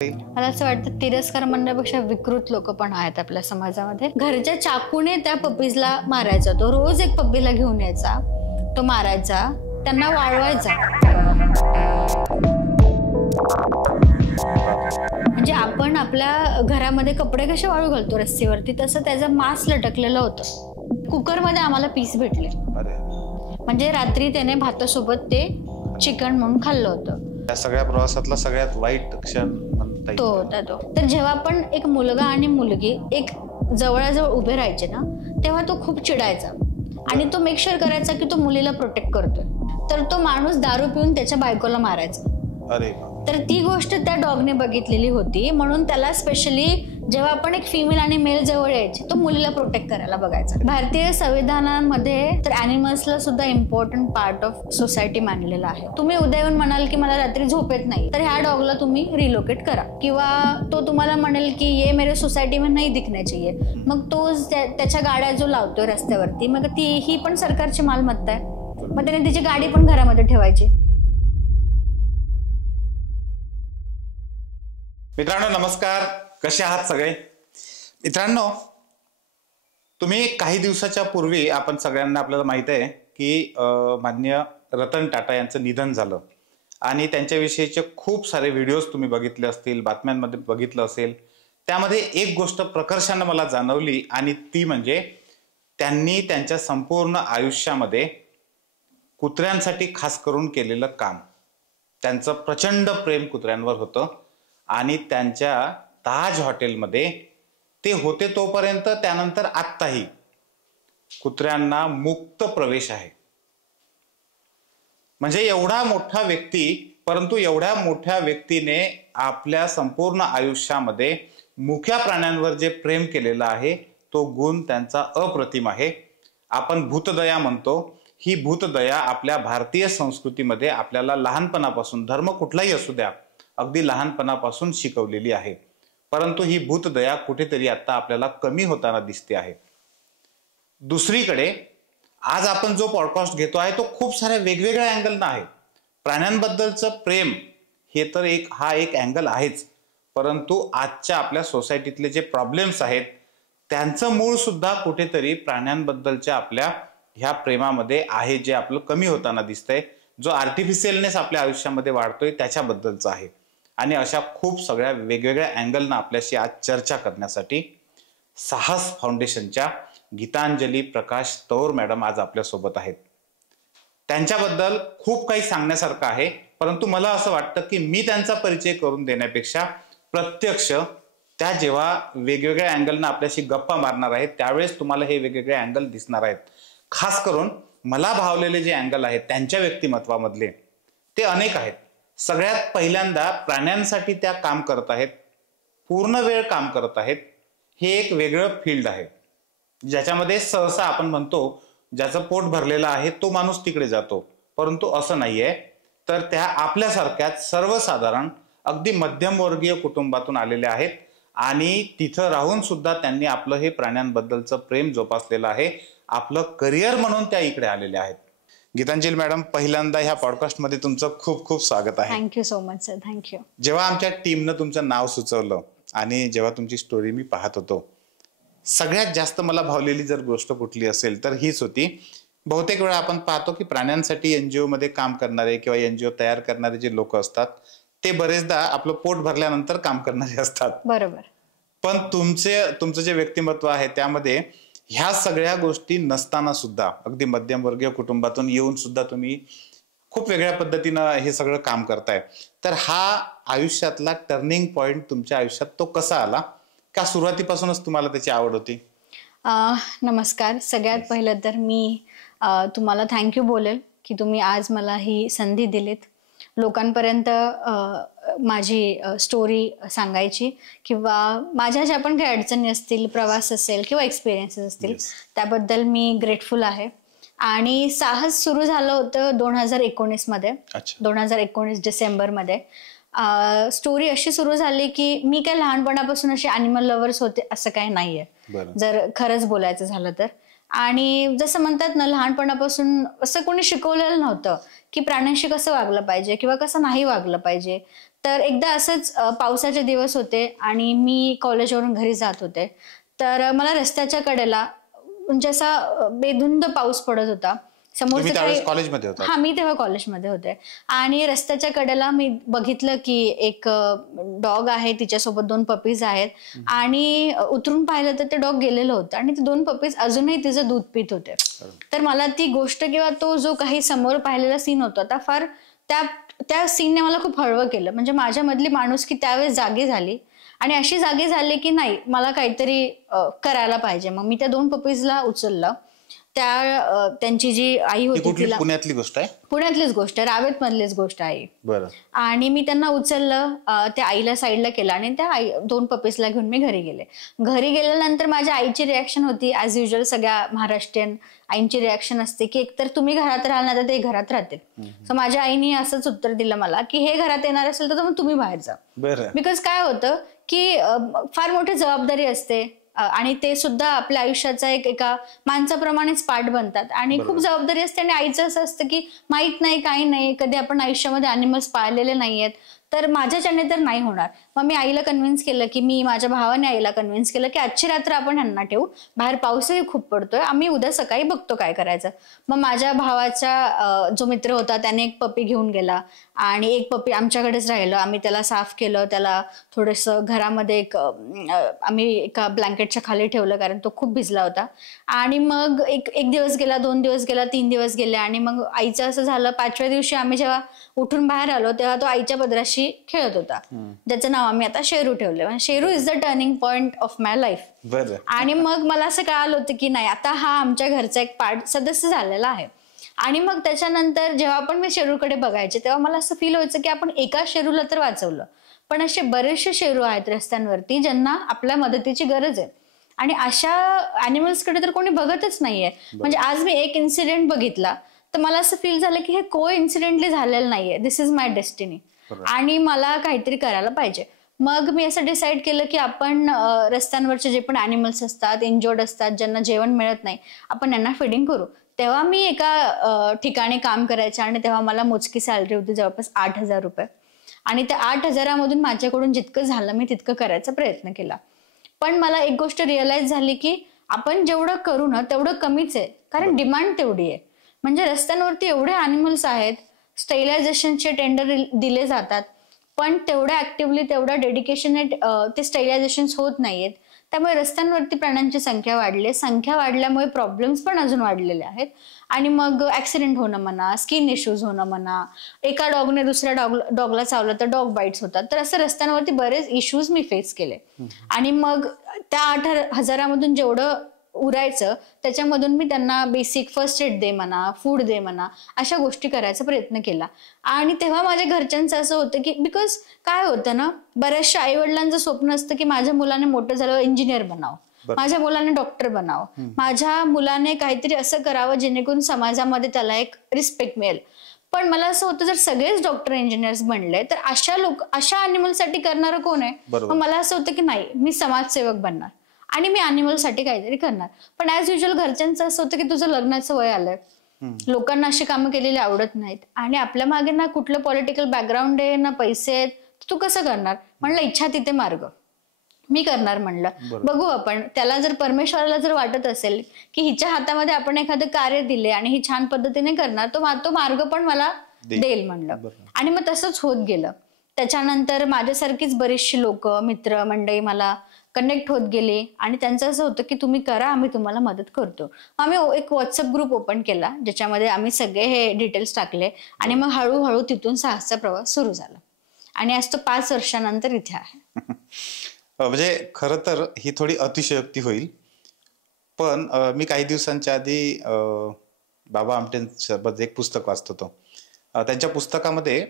मला असं वाटतं तिरस्कार म्हणण्यापेक्षा विकृत लोक पण आहेत आपल्या समाजामध्ये. घरच्या चाकूने त्या पप्पीजला मारायचा, तो रोज एक पप्पीला घेऊन यायचा, तो मारायचा, त्यांना वाळवायचा. म्हणजे आपण आपल्या घरामध्ये कपडे कसे वाळू घालतो रस्सीवरती, तसं त्याचं मांस लटकलेलं होतं. कुकरमध्ये आम्हाला पीस भेटले, म्हणजे रात्री त्याने भातासोबत ते चिकन म्हणून खाल्लं होतं. त्या सगळ्या प्रवासातला सगळ्यात वाईट क्षण म्हणता येईल तो होता तो. तर जेव्हा पण एक मुलगा आणि मुलगी एक जवळजवळ उभे राहायचे ना, तेव्हा तो खूप चिडायचा आणि तो मेक शुअर करायचा की तो मुलीला प्रोटेक्ट करतोय. तर तो माणूस दारू पिऊन त्याच्या बायकोला मारायचा. अरे तर ती गोष्ट त्या डॉगने बघितलेली होती, म्हणून त्याला स्पेशली जेव्हा आपण एक फिमेल आणि मेल जवळ यायचे, तो मुलीला प्रोटेक्ट करायला बघायचा. भारतीय संविधानामध्ये तर ॲनिमल्सला सुद्धा इम्पॉर्टंट पार्ट ऑफ सोसायटी मानलेला आहे. तुम्ही उद्या येऊन म्हणाल की मला रात्री झोप येत नाही, तर ह्या डॉगला तुम्ही रिलोकेट करा. किंवा तो तुम्हाला म्हणेल की ये मेरे सोसायटी में नहीं दिखना चाहिए, मग तो त्याच्या गाड्या जो लावतोय रस्त्यावरती, मग ती ही पण सरकारची मालमत्ता आहे, मग त्याने तिची गाडी पण घरामध्ये ठेवायची. मित्रांनो नमस्कार, कसे आहात सगळे? मित्रांनो, तुम्ही काही दिवसाच्या पूर्वी आपण सगळ्यांना आपल्याला माहित आहे की माननीय रतन टाटा यांचं निधन झालं आणि त्यांच्याविषयीचे खूप सारे व्हिडिओज तुम्ही बघितले असतील, बातम्यांमध्ये बघितलं असेल. त्यामध्ये एक गोष्ट प्रकर्षानं मला जाणवली आणि ती म्हणजे त्यांनी त्यांच्या संपूर्ण आयुष्यामध्ये कुत्र्यांसाठी खास करून केलेलं काम. त्यांचं प्रचंड प्रेम कुत्र्यांवर होतं आणि त्यांच्या ताज हॉटेलमध्ये ते होते तोपर्यंत, त्यानंतर आत्ताही कुत्र्यांना मुक्त प्रवेश आहे. म्हणजे एवढा मोठा व्यक्ती, परंतु एवढ्या मोठ्या व्यक्तीने आपल्या संपूर्ण आयुष्यामध्ये मुक्या प्राण्यांवर जे प्रेम केलेलं आहे, तो गुण त्यांचा अप्रतिम आहे. आपण भूतदया म्हणतो. ही भूतदया आपल्या भारतीय संस्कृतीमध्ये आपल्याला लहानपणापासून, धर्म कुठलाही असू द्या, अगदी लहानपणापासून शिकवलेली आहे. परंतु ही भूतदया कुठेतरी आता आपल्याला कमी होताना दिसते आहे. दुसरीकडे आज आपण जो पॉडकास्ट घेतो आहे तो खूप साऱ्या वेगवेगळ्या अँगलनं आहे. प्राण्यांबद्दलचं प्रेम हे तर हा एक अँगल आहेच, परंतु आजच्या आपल्या सोसायटीतले जे प्रॉब्लेम्स आहेत त्यांचं मूळ सुद्धा कुठेतरी प्राण्यांबद्दलच्या आपल्या ह्या प्रेमामध्ये आहे, जे आपलं कमी होताना दिसतंय. जो आर्टिफिशियलनेस आपल्या आयुष्यामध्ये वाढतोय त्याच्याबद्दलचं आहे. आणि अशा खूप सगळ्या वेगवेगळ्या अँगलनं आपल्याशी आज चर्चा करण्यासाठी साहस फाउंडेशनच्या गीतांजली प्रकाश तौर मॅडम आज आपल्यासोबत आहेत. त्यांच्याबद्दल खूप काही सांगण्यासारखं आहे, परंतु मला असं वाटतं की मी त्यांचा परिचय करून देण्यापेक्षा प्रत्यक्ष त्या जेव्हा वेगवेगळ्या अँगलनं आपल्याशी गप्पा मारणार आहेत त्यावेळेस तुम्हाला हे वेगवेगळे अँगल दिसणार आहेत. खास करून मला भावलेले जे अँगल आहेत त्यांच्या व्यक्तिमत्वामधले ते अनेक आहेत. सगळ्यात पहिल्यांदा प्राण्यांसाठी त्या काम करत आहेत, पूर्ण वेळ काम करत आहेत. हे एक वेगळं फील्ड आहे ज्याच्यामध्ये सहसा आपण म्हणतो ज्याचं पोट भरलेलं आहे तो माणूस तिकडे जातो, परंतु असं नाहीये. तर त्या आपल्यासारख्याच सर्वसाधारण अगदी मध्यमवर्गीय कुटुंबातून आलेल्या आहेत आणि तिथं राहून सुद्धा त्यांनी आपलं हे प्राण्यांबद्दलचं प्रेम जोपासलेलं आहे. आपलं करिअर म्हणून त्या इकडे आलेल्या आहेत. गीतांजली मॅडम, पहिल्यांदा ह्या पॉडकास्टमध्ये तुमचं खूप खूप स्वागत आहे. Thank you so much sir. Thank you. जेव्हा आमच्या टीमनं तुमचं नाव सुचवलं आणि जेव्हा तुमची स्टोरी मी पाहत होतो, सगळ्यात जास्त मला भावलेली जर गोष्ट कुठली असेल तर हीच होती. बहुतेक वेळा आपण पाहतो की प्राण्यांसाठी एनजीओ मध्ये काम करणारे किंवा एनजीओ तयार करणारे जे लोक असतात ते बरेचदा आपलं पोट भरल्यानंतर काम करणारे असतात. बरोबर. पण तुमचं जे व्यक्तिमत्व आहे त्यामध्ये ह्या सगळ्या गोष्टी नसताना सुद्धा अगदी मध्यमवर्गीय कुटुंबातून येऊन सुद्धा तुम्ही खूप वेगळ्या पद्धतीनं हे सगळं काम करताय. तर हा आयुष्यातला टर्निंग पॉइंट तुमच्या आयुष्यात तो कसा आला? का सुरुवातीपासूनच तुम्हाला त्याची आवड होती? नमस्कार. सगळ्यात पहिलं तर मी तुम्हाला थँक्यू बोलेल की तुम्ही आज मला ही संधी दिलीत लोकांपर्यंत माझी स्टोरी सांगायची, किंवा माझ्या ज्या पण काही अडचणी असतील, प्रवास असेल किंवा एक्सपिरियन्सेस असतील, त्याबद्दल मी ग्रेटफुल आहे. आणि साहस सुरू झालं होतं 2019 मध्ये. 2019 डिसेंबरमध्ये स्टोरी अशी सुरू झाली की मी काय लहानपणापासून अशी ॲनिमल लव्हर्स होते असं काही नाहीये जर खरंच बोलायचं झालं तर. आणि जसं म्हणतात ना, लहानपणापासून असं कोणी शिकवलेलं नव्हतं की प्राण्यांशी कसं वागलं पाहिजे किंवा कसं नाही वागलं पाहिजे. तर एकदा असंच पावसाचे दिवस होते आणि मी कॉलेजवरून घरी जात होते. तर मला रस्त्याच्या कडेला म्हणजे असा बेधुंद पाऊस पडत होता. समोरचं काही कॉलेजमध्ये होता? हा, मी तेव्हा कॉलेजमध्ये होते. आणि रस्त्याच्या कडेला मी बघितलं की एक डॉग आहे, तिच्यासोबत 2 पपीज आहेत. आणि उतरून पाहिलं तर ते डॉग गेलेलं होतं आणि ते 2 पपीज अजूनही तिचं दूध पित होते. तर मला ती गोष्ट किंवा तो जो काही समोर पाहिलेला सीन होता त्या फार त्या सीनने मला खूप हळवं केलं. म्हणजे माझ्यामधली माणुसकी त्यावेळेस जागी झाली आणि अशी जागी झाली की नाही, मला काहीतरी करायला पाहिजे. मग मी त्या 2 पपीजला उचललं. त्यांची जी आई होती तिला, पुण्यातली गोष्ट आहे? पुण्यातलीच गोष्ट आहे, रावेत मधलीच गोष्ट आहे. बरं. आणि मी त्यांना उचललं, त्या आईला साईडला केलं आणि त्या 2 पपीजला घेऊन मी घरी गेले. घरी गेल्यानंतर माझ्या आईची रिॲक्शन होती ऍज युजल, सगळ्या महाराष्ट्रीयन आईंची रिॲक्शन असते की एकतर तुम्ही घरात राहाल ना तर ते घरात राहतील. सो माझ्या आईने असंच उत्तर दिलं मला की हे घरात येणार असेल तर मग तुम्ही बाहेर जा. बिकॉज काय होतं की फार मोठी जबाबदारी असते आणि ते सुद्धा आपल्या आयुष्याचा एका माणसाप्रमाणेच पार्ट बनतात आणि खूप जबाबदारी असते. आणि आईचं असं असतं की माहित नाही, काही नाही, कधी आपण आयुष्यामध्ये अॅनिमल्स पाळलेले नाहीयेत, तर माझ्याच्याने तर नाही होणार. मग मी आईला कन्व्हिन्स केलं की माझ्या भावाने आईला कन्व्हिन्स केलं की आजची रात्र आपण ह्यांना ठेवू, बाहेर पाऊसही खूप पडतोय, आम्ही उद्या सकाळी बघतो काय करायचं. मग माझ्या भावाचा जो मित्र होता त्याने एक पपी घेऊन गेला आणि एक पपी आमच्याकडेच राहिलं. आम्ही त्याला साफ केलं, त्याला थोडंसं घरामध्ये आम्ही एका ब्लँकेटच्या खाली ठेवलं कारण तो खूप भिजला होता. आणि मग एक दिवस गेला, 2 दिवस गेला, 3 दिवस गेले आणि मग आईचं असं झालं, 5व्या दिवशी आम्ही जेव्हा उठून बाहेर आलो तेव्हा तो आईच्या पदराशी खेळत होता, ज्याचं नाव आम्ही आता शेरू ठेवलं. Sheru is the turning point of my life. आणि मग मला असं कळालं होतं की नाही, आता हा आमच्या घरचा एक पार्ट सदस्य झालेला आहे. आणि मग त्याच्यानंतर जेव्हा पण मी शेरूकडे बघायचे तेव्हा मला असं फील व्हायचं की आपण एका शेरूला तर वाचवलं, पण असे बरेचसे शेरू आहेत रस्त्यांवरती ज्यांना आपल्या मदतीची गरज आहे आणि अशा अॅनिमल्सकडे तर कोणी बघतच नाहीये. म्हणजे आज मी एक इन्सिडेंट बघितला तर मला असं फील झालं की हे को इन्सिडेंटली झालेलं नाहीये, दिस इज माय डेस्टिनी आणि मला काहीतरी करायला पाहिजे. मग मी असं डिसाईड केलं की आपण रस्त्यांवरचे जे पण अॅनिमल्स असतात, इंजर्ड असतात, ज्यांना जेवण मिळत नाही, आपण यांना फिडिंग करू. तेव्हा मी एका ठिकाणी काम करायचे आणि तेव्हा मला मोजकी सॅलरी होती, जवळपास 8,000 रुपये. आणि त्या 8,000मधून माझ्याकडून जितकं झालं मी तितकं करायचा प्रयत्न केला. पण मला एक गोष्ट रिअलाइज झाली की आपण जेवढं करू ना तेवढं कमीच आहे, कारण डिमांड तेवढी आहे. म्हणजे रस्त्यांवरती एवढे अॅनिमल्स आहेत, स्टेरिलायझेशनचे टेंडर दिले जातात, पण तेवढ्या ऍक्टिव्हली, तेवढ्या डेडिकेशने ते स्टेरिलायझेशन होत नाहीयेत. त्यामुळे रस्त्यांवरती प्राण्यांची संख्या वाढली. संख्या वाढल्यामुळे प्रॉब्लेम्स पण अजून वाढलेले आहेत. आणि मग ऍक्सिडेंट होणं म्हणा, स्किन इश्यूज होणं म्हणा, एका डॉगने दुसऱ्या डॉगला चावलं तर डॉग बाईट्स होतात. तर असं रस्त्यांवरती बरेच इश्यूज मी फेस केले. आणि मग त्या 8,000मधून जेवढं उरायचं त्याच्यामधून मी त्यांना बेसिक फर्स्ट एड दे म्हणा, फूड दे म्हणा, अशा गोष्टी करायचा प्रयत्न केला. आणि तेव्हा माझ्या घरच्यांचं असं होतं की बिकॉज काय होतं ना, बऱ्याचशा आई वडिलांचं स्वप्न असतं की माझ्या मुलाने मोठं झालं इंजिनियर बनावं, माझ्या मुलाने डॉक्टर बनावं, माझ्या मुलाने काहीतरी असं करावं जेणेकरून समाजामध्ये त्याला एक रिस्पेक्ट मिळेल. पण मला असं होतं जर सगळेच डॉक्टर इंजिनियर्स बनले तर अशा अॅनिमलसाठी करणारं कोण आहे. मग मला असं होतं की नाही, मी समाजसेवक बनणार आणि मी अॅनिमलसाठी काहीतरी करणार. पण ऍज युजल घरच्यांचं असं होतं की तुझं लग्नाचं वय आलंय, लोकांना अशी कामं केलेली आवडत नाहीत आणि आपल्या मागे ना कुठलं पॉलिटिकल बॅकग्राऊंड आहे ना पैसे आहेत, तू कसं करणार. म्हणलं इच्छा तिथे मार्ग, मी करणार. म्हणलं बघू आपण, त्याला जर परमेश्वराला जर वाटत असेल की हिच्या हातामध्ये आपण एखादं कार्य दिले आणि ही छान पद्धतीने करणार, तो मार्ग पण मला देईल म्हणलं. आणि मग तसंच होत गेलं. त्याच्यानंतर माझ्यासारखीच बरीचशी लोक, मित्र मंडळी मला कनेक्ट होत गेले आणि त्यांचं असं होतं की तुम्ही करा, आम्ही तुम्हाला मदत करतो. आम्ही एक व्हॉट्सअप ग्रुप ओपन केला ज्याच्यामध्ये आम्ही सगळे हे डिटेल्स टाकले आणि मग हळूहळू तिथून साहसचा प्रवास सुरू झाला आणि आज तो 5 वर्षानंतर इथे आहे. म्हणजे खरं तर ही थोडी अतिशयोक्ती होईल, पण मी काही दिवसांच्या आधी बाबा आमटेंसोबत एक पुस्तक वाचत होतो. त्यांच्या पुस्तकामध्ये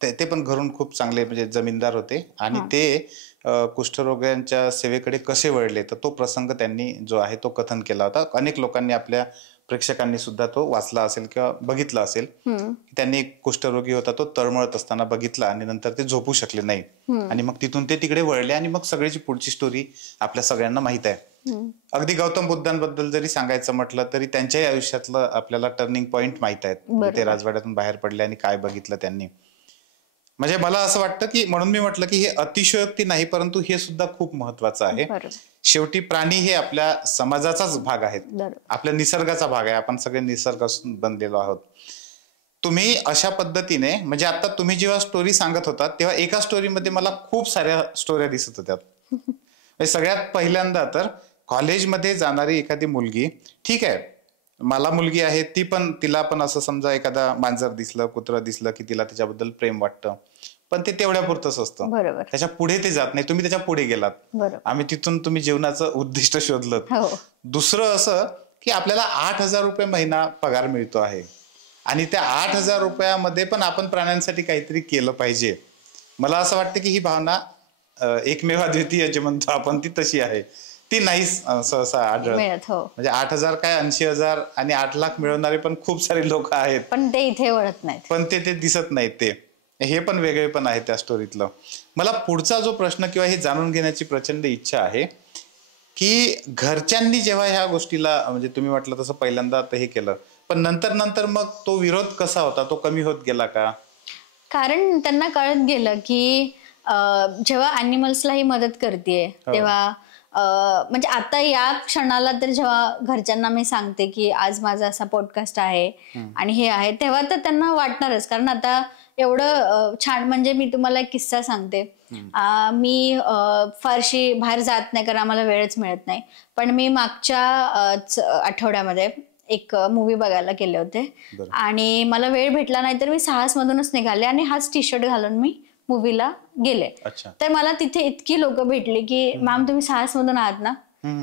ते पण घरून खूप चांगले म्हणजे जमीनदार होते आणि ते कुष्ठरोग्यांच्या सेवेकडे कसे वळले तर तो प्रसंग त्यांनी जो आहे तो कथन केला होता. अनेक लोकांनी, आपल्या प्रेक्षकांनी सुद्धा तो वाचला असेल किंवा बघितला असेल. त्यांनी एक कुष्ठरोगी होता, तो तळमळत असताना बघितला आणि नंतर ते झोपू शकले नाही आणि मग तिथून ते तिकडे वळले आणि मग सगळ्याची पुढची स्टोरी आपल्या सगळ्यांना माहित आहे. अगदी गौतम बुद्धांबद्दल जरी सांगायचं म्हटलं तरी त्यांच्याही आयुष्यातलं आपल्याला टर्निंग पॉइंट माहित आहेत. ते राजवाड्यातून बाहेर पडले आणि काय बघितलं त्यांनी. म्हणजे मला असं वाटतं की म्हणून मी म्हटलं की हे अतिशयोक्ती नाही, परंतु हे सुद्धा खूप महत्वाचं आहे. शेवटी प्राणी हे आपल्या समाजाचाच भाग आहेत, आपल्या निसर्गाचा भाग आहे. आपण सगळे निसर्गापासून बनलेलो आहोत. तुम्ही अशा पद्धतीने म्हणजे आता तुम्ही जेव्हा स्टोरी सांगत होता तेव्हा एका स्टोरीमध्ये मला खूप साऱ्या स्टोऱ्या दिसत होत्या. सगळ्यात पहिल्यांदा तर कॉलेजमध्ये जाणारी एखादी मुलगी, ठीक आहे मला मुलगी आहे ती पण, तिला पण असं समजा एखादा मांजर दिसलं, कुत्रं दिसलं की तिला त्याच्याबद्दल प्रेम वाटतं, पण ते तेवढ्या पुरतच असतं. त्याच्या पुढे ते जात नाही. तुम्ही त्याच्या पुढे गेलात, आम्ही तिथून तुम्ही जीवनाचं उद्दिष्ट शोधलं. दुसरं असं की आपल्याला 8,000 रुपये महिना पगार मिळतो आहे आणि त्या 8,000 रुपयामध्ये पण आपण प्राण्यांसाठी काहीतरी केलं पाहिजे. मला असं वाटतं की ही भावना एकमेवाद्वितीय जे म्हणतो आपण ती तशी आहे, ती नाही सहसा आढळत. म्हणजे 8,000 काय 80,000 आणि 8 लाख मिळवणारे पण खूप सारे लोक आहेत, पण ते इथे वळत नाहीत, पण ते दिसत नाहीत. हे पण वेगळे पण आहे त्या स्टोरीतलं. मला पुढचा जो प्रश्न किंवा हे जाणून घेण्याची प्रचंड इच्छा आहे की घरच्यांनी जेव्हा ह्या गोष्टीला म्हणजे तुम्ही म्हटलं तसं पहिल्यांदा हे केलं, पण नंतर नंतर मग तो विरोध कसा होता, तो कमी होत गेला का? कारण त्यांना कळत गेलं की जेव्हा अॅनिमल्सला ही मदत करतेय तेव्हा म्हणजे आता या क्षणाला तर जेव्हा घरच्यांना मी सांगते की आज माझा असा पॉडकास्ट आहे आणि हे आहे, तेव्हा तर त्यांना वाटणारच. कारण आता एवढं छान, म्हणजे मी तुम्हाला एक किस्सा सांगते. मी फारशी बाहेर जात नाही कारण आम्हाला वेळच मिळत नाही, पण मी मागच्या आठवड्यामध्ये एक मूवी बघायला गेले होते आणि मला वेळ भेटला नाही तर मी साहस मधूनच निघाले आणि हाच टी शर्ट घालून मी मूवीला गेले. तर मला तिथे इतकी लोक भेटली की मॅम तुम्ही साहस मधून आहात ना,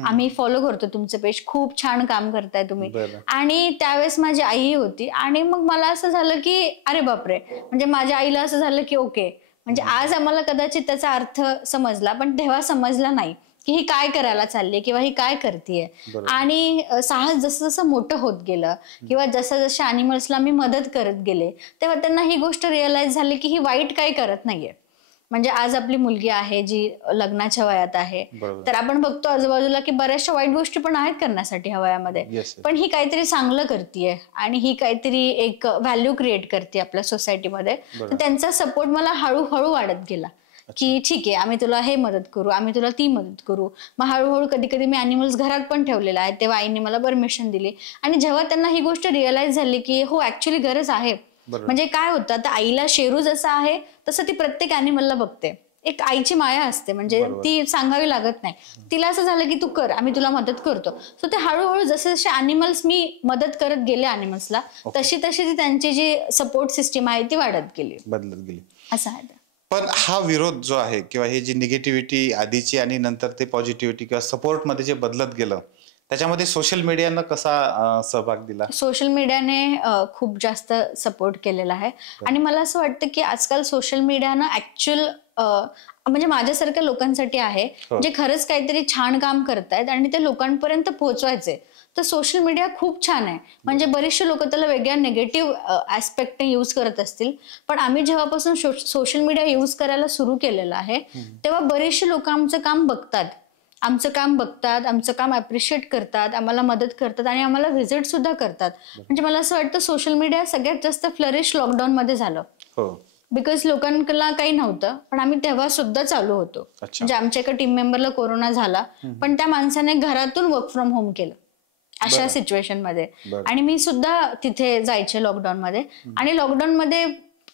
आम्ही फॉलो करतो तुमचं पेज, खूप छान काम करताय तुम्ही. आणि त्यावेळेस माझी आई होती आणि मग मला असं झालं की अरे बापरे, म्हणजे माझ्या आईला असं झालं की ओके, म्हणजे आज आम्हाला कदाचित त्याचा अर्थ समजला पण तेव्हा समजला नाही की ही काय करायला चालली किंवा ही काय करतेय. आणि साहस जसं जसं मोठं होत गेलं किंवा जसं जसं अॅनिमल्सला मी मदत करत गेले तेव्हा त्यांना ही गोष्ट रिअलाइज झाली की ही वाईट काही करत नाहीये. म्हणजे आज आपली मुलगी आहे जी लग्नाच्या वयात आहे, तर आपण बघतो आजूबाजूला की बऱ्याचशा वाईट गोष्टी पण आहेत करण्यासाठी ह्या वयामध्ये, पण ही काहीतरी चांगलं करतेय आणि ही काहीतरी एक व्हॅल्यू क्रिएट करते आपल्या सोसायटीमध्ये. तर त्यांचा सपोर्ट मला हळूहळू वाढत गेला की ठीक आहे आम्ही तुला हे मदत करू, आम्ही तुला ती मदत करू. मग हळूहळू कधी कधी मी अॅनिमल्स घरात पण ठेवलेला आहे, तेव्हा आईने मला परमिशन दिली. आणि जेव्हा त्यांना ही गोष्ट रिअलाइज झाली की हो ऍक्च्युली गरज आहे, म्हणजे काय होतं आता आईला शेरू जसं आहे तसं ती प्रत्येक अॅनिमलला बघते, एक आईची माया असते, म्हणजे ती सांगावी लागत नाही. तिला असं झालं की तू कर, आम्ही तुला मदत करतो. सो ते हळूहळू जसे जसे अॅनिमल्स मी मदत करत गेले अॅनिमल्सला तशी तशी ती त्यांची जी सपोर्ट सिस्टीम आहे ती वाढत गेली, बदलत गेली, असं आहे. पण हा विरोध जो आहे किंवा हे जी निगेटिव्हिटी आधीची आणि नंतर ते पॉझिटिव्हिटी किंवा सपोर्ट मध्ये जे बदलत गेलं त्याच्यामध्ये सोशल मीडियानं कसा सहभाग दिला? सोशल मीडियाने खूप जास्त सपोर्ट केलेला आहे आणि मला असं वाटतं की आजकाल सोशल मीडियानं ऍक्च्युअल म्हणजे माझ्यासारख्या लोकांसाठी आहे जे खरंच काहीतरी छान काम करतायत आणि ते लोकांपर्यंत पोहोचवायचे, तर सोशल मीडिया खूप छान आहे. म्हणजे बरेचसे लोक त्याला वेगळ्या निगेटिव्ह ऍस्पेक्टने यूज करत असतील, पण आम्ही जेव्हापासून सोशल मीडिया यूज करायला सुरू केलेलं आहे तेव्हा बरेचसे लोक आमचं काम बघतात, आमचं काम अप्रिशिएट करतात, आम्हाला मदत करतात आणि आम्हाला व्हिजिट सुद्धा करतात. म्हणजे मला असं वाटतं सोशल मीडिया सगळ्यात जास्त फ्लरिश लॉकडाऊन मध्ये झालं, बिकॉज लोकांना काही नव्हतं पण आम्ही तेव्हा सुद्धा चालू होतो. म्हणजे आमच्या एका टीम मेंबरला कोरोना झाला पण त्या माणसाने घरातून वर्क फ्रॉम होम केलं अशा सिच्युएशन मध्ये, आणि मी सुद्धा तिथे जायचे लॉकडाऊन मध्ये. आणि लॉकडाऊन मध्ये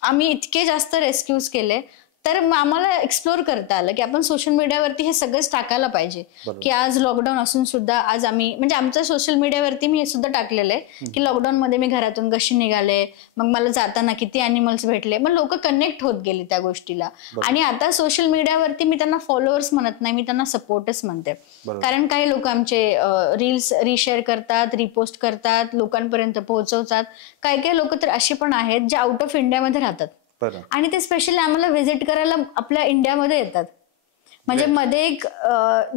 आम्ही इतके जास्त रेस्क्यूज केले तर आम्हाला एक्सप्लोर करता आलं की आपण सोशल मीडियावरती हे सगळंच टाकायला पाहिजे की आज लॉकडाऊन असून सुद्धा आज आम्ही, म्हणजे आमच्या सोशल मीडियावरती मी हे सुद्धा टाकलेलं आहे की लॉकडाऊन मध्ये मी घरातून कशी निघाले, मग मला जाताना किती अॅनिमल्स भेटले, मग लोक कनेक्ट होत गेली त्या गोष्टीला. आणि आता सोशल मीडियावरती मी त्यांना फॉलोअर्स म्हणत नाही, मी त्यांना सपोर्टच म्हणते. कारण काही लोक आमचे रील्स रिशेअर करतात, रिपोस्ट करतात, लोकांपर्यंत पोहोचवतात. काही लोक तर अशी पण आहेत जे आउट ऑफ इंडियामध्ये राहतात आणि ते स्पेशली आम्हाला व्हिजिट करायला आपल्या इंडियामध्ये येतात. म्हणजे मध्ये एक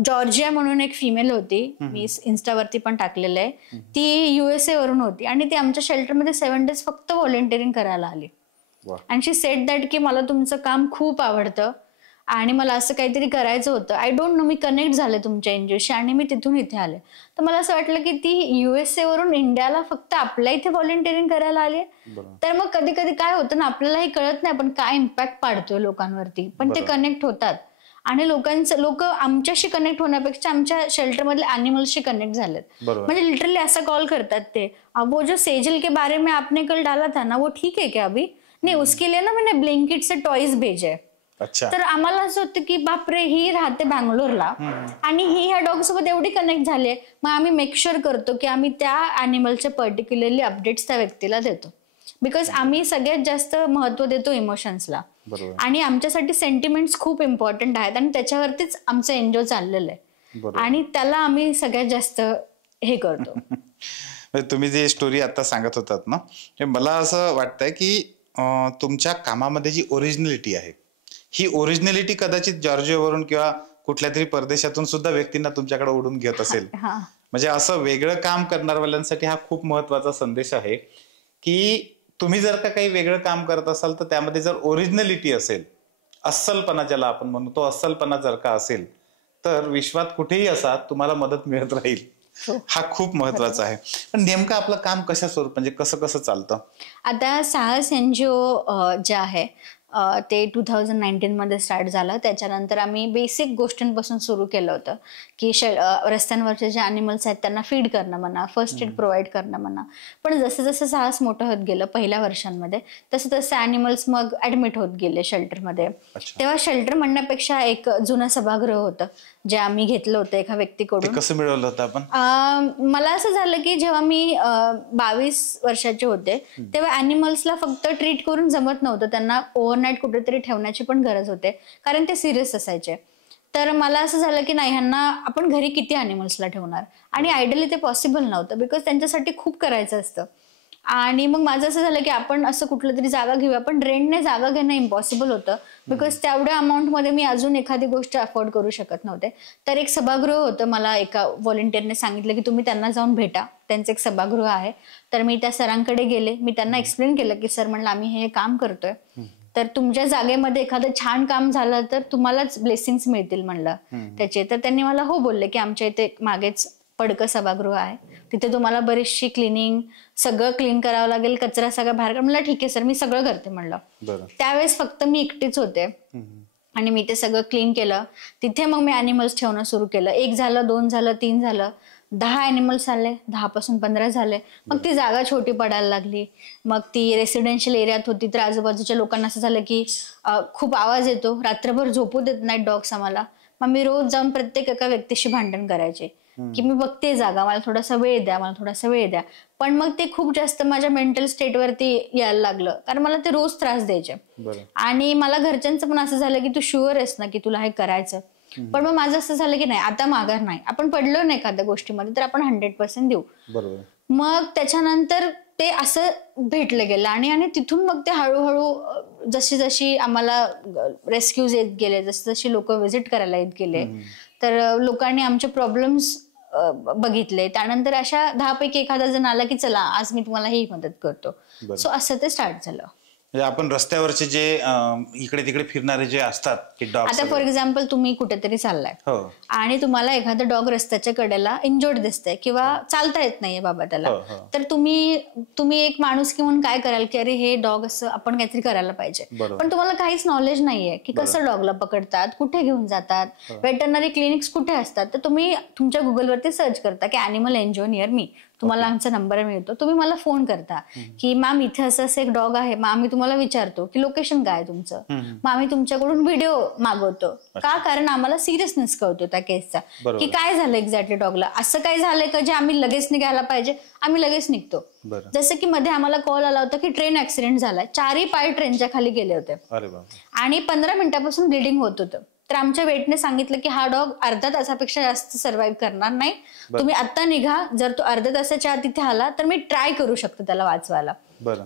जॉर्जिया म्हणून एक फिमेल होती, मी इन्स्टावरती पण टाकलेलं आहे, ती USA वरून होती आणि ती आमच्या शेल्टरमध्ये 7 days फक्त व्हॉलेंटिअरिंग करायला आली. आणि शी सेड दॅट की मला तुमचं काम खूप आवडतं आणि मला असं काहीतरी करायचं होतं. I don't know, me connect झाले तुमच्या एनजीओशी आणि मी तिथून इथे आले. तर मला असं वाटलं की ती USA वरून इंडियाला फक्त आपल्या इथे व्हॉलेंटिअरिंग करायला आली. तर मग कधी कधी काय होतं ना, आपल्याला हे कळत नाही आपण काय इम्पॅक्ट पाडतोय लोकांवरती, पण ते कनेक्ट होतात आणि लोक आमच्याशी कनेक्ट होण्यापेक्षा आमच्या शेल्टरमधले अॅनिमल्सशी कनेक्ट झालेत. म्हणजे लिटरली असा कॉल करतात ते, वो जो सेजल के बारे में आपने कल डाला था ना, वो ठीक है क्या अभी? नहीं, उसके लिए ना मैंने ब्लिंकिट से टॉयज भेजे. तर आम्हाला असं होतं की बापरे, ही राहते बँगलोरला आणि ही ह्या डॉग सोबत एवढी कनेक्ट झाली. मग आम्ही मेक शुअर करतो की आम्ही त्या अॅनिमलचे पर्टिक्युलरली अपडेट्स त्या व्यक्तीला देतो, बिकॉज आम्ही सगळ्यात जास्त महत्व देतो इमोशन्सला आणि आमच्यासाठी सेंटिमेंट्स खूप इम्पॉर्टंट आहेत आणि त्याच्यावरतीच आमचं एनजीओ चाललेलं आहे आणि त्याला आम्ही सगळ्यात जास्त हे करतो. तुम्ही जी स्टोरी आता सांगत होतात ना, मला असं वाटतंय की तुमच्या कामामध्ये जी ओरिजिनलिटी आहे, ही ओरिजिनलिटी कदाचित जॉर्जियावरून किंवा कुठल्या तरी परदेशातून सुद्धा व्यक्तींना तुमच्याकडे ओढून घेत असेल. म्हणजे असं वेगळं काम करणारवाल्यांसाठी हा खूप महत्वाचा संदेश आहे की तुम्ही जर का काही वेगळं काम करत असाल तर त्यामध्ये जर ओरिजिनलिटी असेल, अस्सलपणा ज्याला आपण म्हणतो, अस्सलपणा जर का असेल तर विश्वात कुठेही असा तुम्हाला मदत मिळत राहील. हा खूप महत्वाचा आहे. पण नेमकं आपलं काम कशा स्वरूप, म्हणजे कसं कसं चालतं? आता साहस एनजीओ जे आहे ते 2019 मध्ये स्टार्ट झालं. त्याच्यानंतर आम्ही बेसिक गोष्टींपासून सुरू केलं होतं की रस्त्यांवरचे जे अॅनिमल्स आहेत त्यांना फीड करणं म्हणा, फर्स्ट एड प्रोव्हाइड करणं म्हणा. पण जसं जसं साहस मोठं होत गेलं पहिल्या वर्षांमध्ये, तसं तसं अॅनिमल्स मग ऍडमिट होत गेले शेल्टरमध्ये. तेव्हा शेल्टर म्हणण्यापेक्षा एक जुनं सभागृह होतं जे आम्ही घेतलं होतं एका व्यक्तीकडून. कसं मिळवलं होतं आपण? मला असं झालं की जेव्हा मी 22 वर्षाचे होते तेव्हा अॅनिमल्सला फक्त ट्रीट करून जमत नव्हतं, त्यांना ओव्हरनाईट कुठेतरी ठेवण्याची पण गरज होते कारण ते सिरियस असायचे. तर मला असं झालं की नाही, ह्यांना आपण घरी किती अॅनिमल्सला ठेवणार, आणि आयडियली ते पॉसिबल नव्हतं बिकॉज त्यांच्यासाठी खूप करायचं असतं. आणि मग माझं असं झालं की आपण असं कुठलं तरी जागा घेऊया, पण रेंटने जागा घेणं इम्पॉसिबल होतं बिकॉज तेवढ्या अमाऊंटमध्ये मी अजून एखादी गोष्ट अफोर्ड करू शकत नव्हते. तर एक सभागृह होतं, मला एका व्हॉलेंटिअरने सांगितलं की तुम्ही त्यांना जाऊन भेटा, त्यांचं एक सभागृह आहे. तर मी त्या सरांकडे गेले, मी त्यांना एक्सप्लेन केलं की सर म्हणलं आम्ही हे काम करतोय, तर तुमच्या जागेमध्ये एखादं छान काम झालं तर तुम्हालाच ब्लेसिंग्स मिळतील म्हणलं त्याचे. तर त्यांनी मला हो बोलले की आमच्या इथे मागेच पडकं सभागृह आहे, तिथे तुम्हाला बरीचशी क्लिनिंग, सगळं क्लीन करावं लागेल, कचरा सगळं बाहेर काढ. म्हणलं ठीक आहे सर, मी सगळं करते म्हणलं. त्यावेळेस फक्त मी एकटीच होते आणि मी ते सगळं क्लीन केलं. तिथे मग मी अॅनिमल्स ठेवणं सुरू केलं. 1 झालं, 2 झालं, 3 झालं, 10 अॅनिमल्स आले, 10 पासून 15 झाले. मग ती जागा छोटी पडायला लागली. मग ती रेसिडेन्शियल एरियात होती, तर आजूबाजूच्या लोकांना असं झालं की खूप आवाज येतो, रात्रभर झोपू देत नाहीत डॉग्स आम्हाला. मग मी रोज जाऊन प्रत्येक एका व्यक्तीशी भांडण करायचे की मी बघते जागा, मला थोडासा वेळ द्या, मला थोडासा वेळ द्या. पण मग ते खूप जास्त माझ्या मेंटल स्टेटवरती यायला लागलं कारण मला ते रोज त्रास द्यायचे. आणि मला घरच्यांचं पण असं झालं की तू शुअर आहेस ना की तुला हे करायचं. पण मग माझं असं झालं की नाही, आता माघार नाही, आपण पडलो नाही एखाद्या गोष्टीमध्ये तर आपण 100% देऊ. मग त्याच्यानंतर ते असं भेटलं गेलं आणि तिथून मग ते हळूहळू जशी जशी आम्हाला रेस्क्यूज येत गेले, जशी जशी लोक व्हिजिट करायला येत गेले, तर लोकांनी आमचे प्रॉब्लेम्स बघितले. त्यानंतर अशा 10 पैकी एखादा जण आला की चला आज मी तुम्हाला ही मदत करतो. सो असं ते स्टार्ट झालं. म्हणजे आपण रस्त्यावरचे जे इकडे तिकडे फिरणारे जे असतात की डॉग, आता फॉर एक्झाम्पल तुम्ही कुठेतरी चाललाय आणि तुम्हाला एखादा डॉग रस्त्याच्या कडेला इंजर्ड दिसतंय किंवा चालता येत नाहीये बाबा त्याला, तर तुम्ही एक माणूस की म्हणून काय कराल की अरे हे डॉग असं आपण काहीतरी करायला पाहिजे. पण तुम्हाला काहीच नॉलेज नाहीये की कसं डॉगला पकडतात, कुठे घेऊन जातात, वेटरनरी क्लिनिक्स कुठे असतात. तर तुम्ही तुमच्या गुगलवरती सर्च करता की अॅनिमल एनजीओ नियर मी, तुम्हाला आमचा नंबर मिळतो, तुम्ही मला फोन करता की मॅम इथे असं असं एक डॉग आहे. मग आम्ही तुम्हाला विचारतो की लोकेशन काय तुमचं, मग आम्ही तुमच्याकडून व्हिडिओ मागवतो. का? कारण आम्हाला सिरियसनेस कळतो त्या केसचा की काय झालं एक्झॅक्टली डॉगला, असं काय झालंय का जे आम्ही लगेच निघायला पाहिजे, आम्ही लगेच निघतो. जसं की मध्ये आम्हाला कॉल आला होता की ट्रेन ऍक्सिडेंट झालाय, 4ही पाय ट्रेनच्या खाली गेले होते आणि 15 मिनिटापासून ब्लिडिंग होत होतं. तर आमच्या वेटने सांगितलं की हा डॉग अर्ध्या तासापेक्षा जास्त सर्व्हाइव्ह करणार नाही, तुम्ही आता निघा, जर तो अर्ध्या तासाच्या आत तिथे आला तर मी ट्राय करू शकतो त्याला वाचवायला.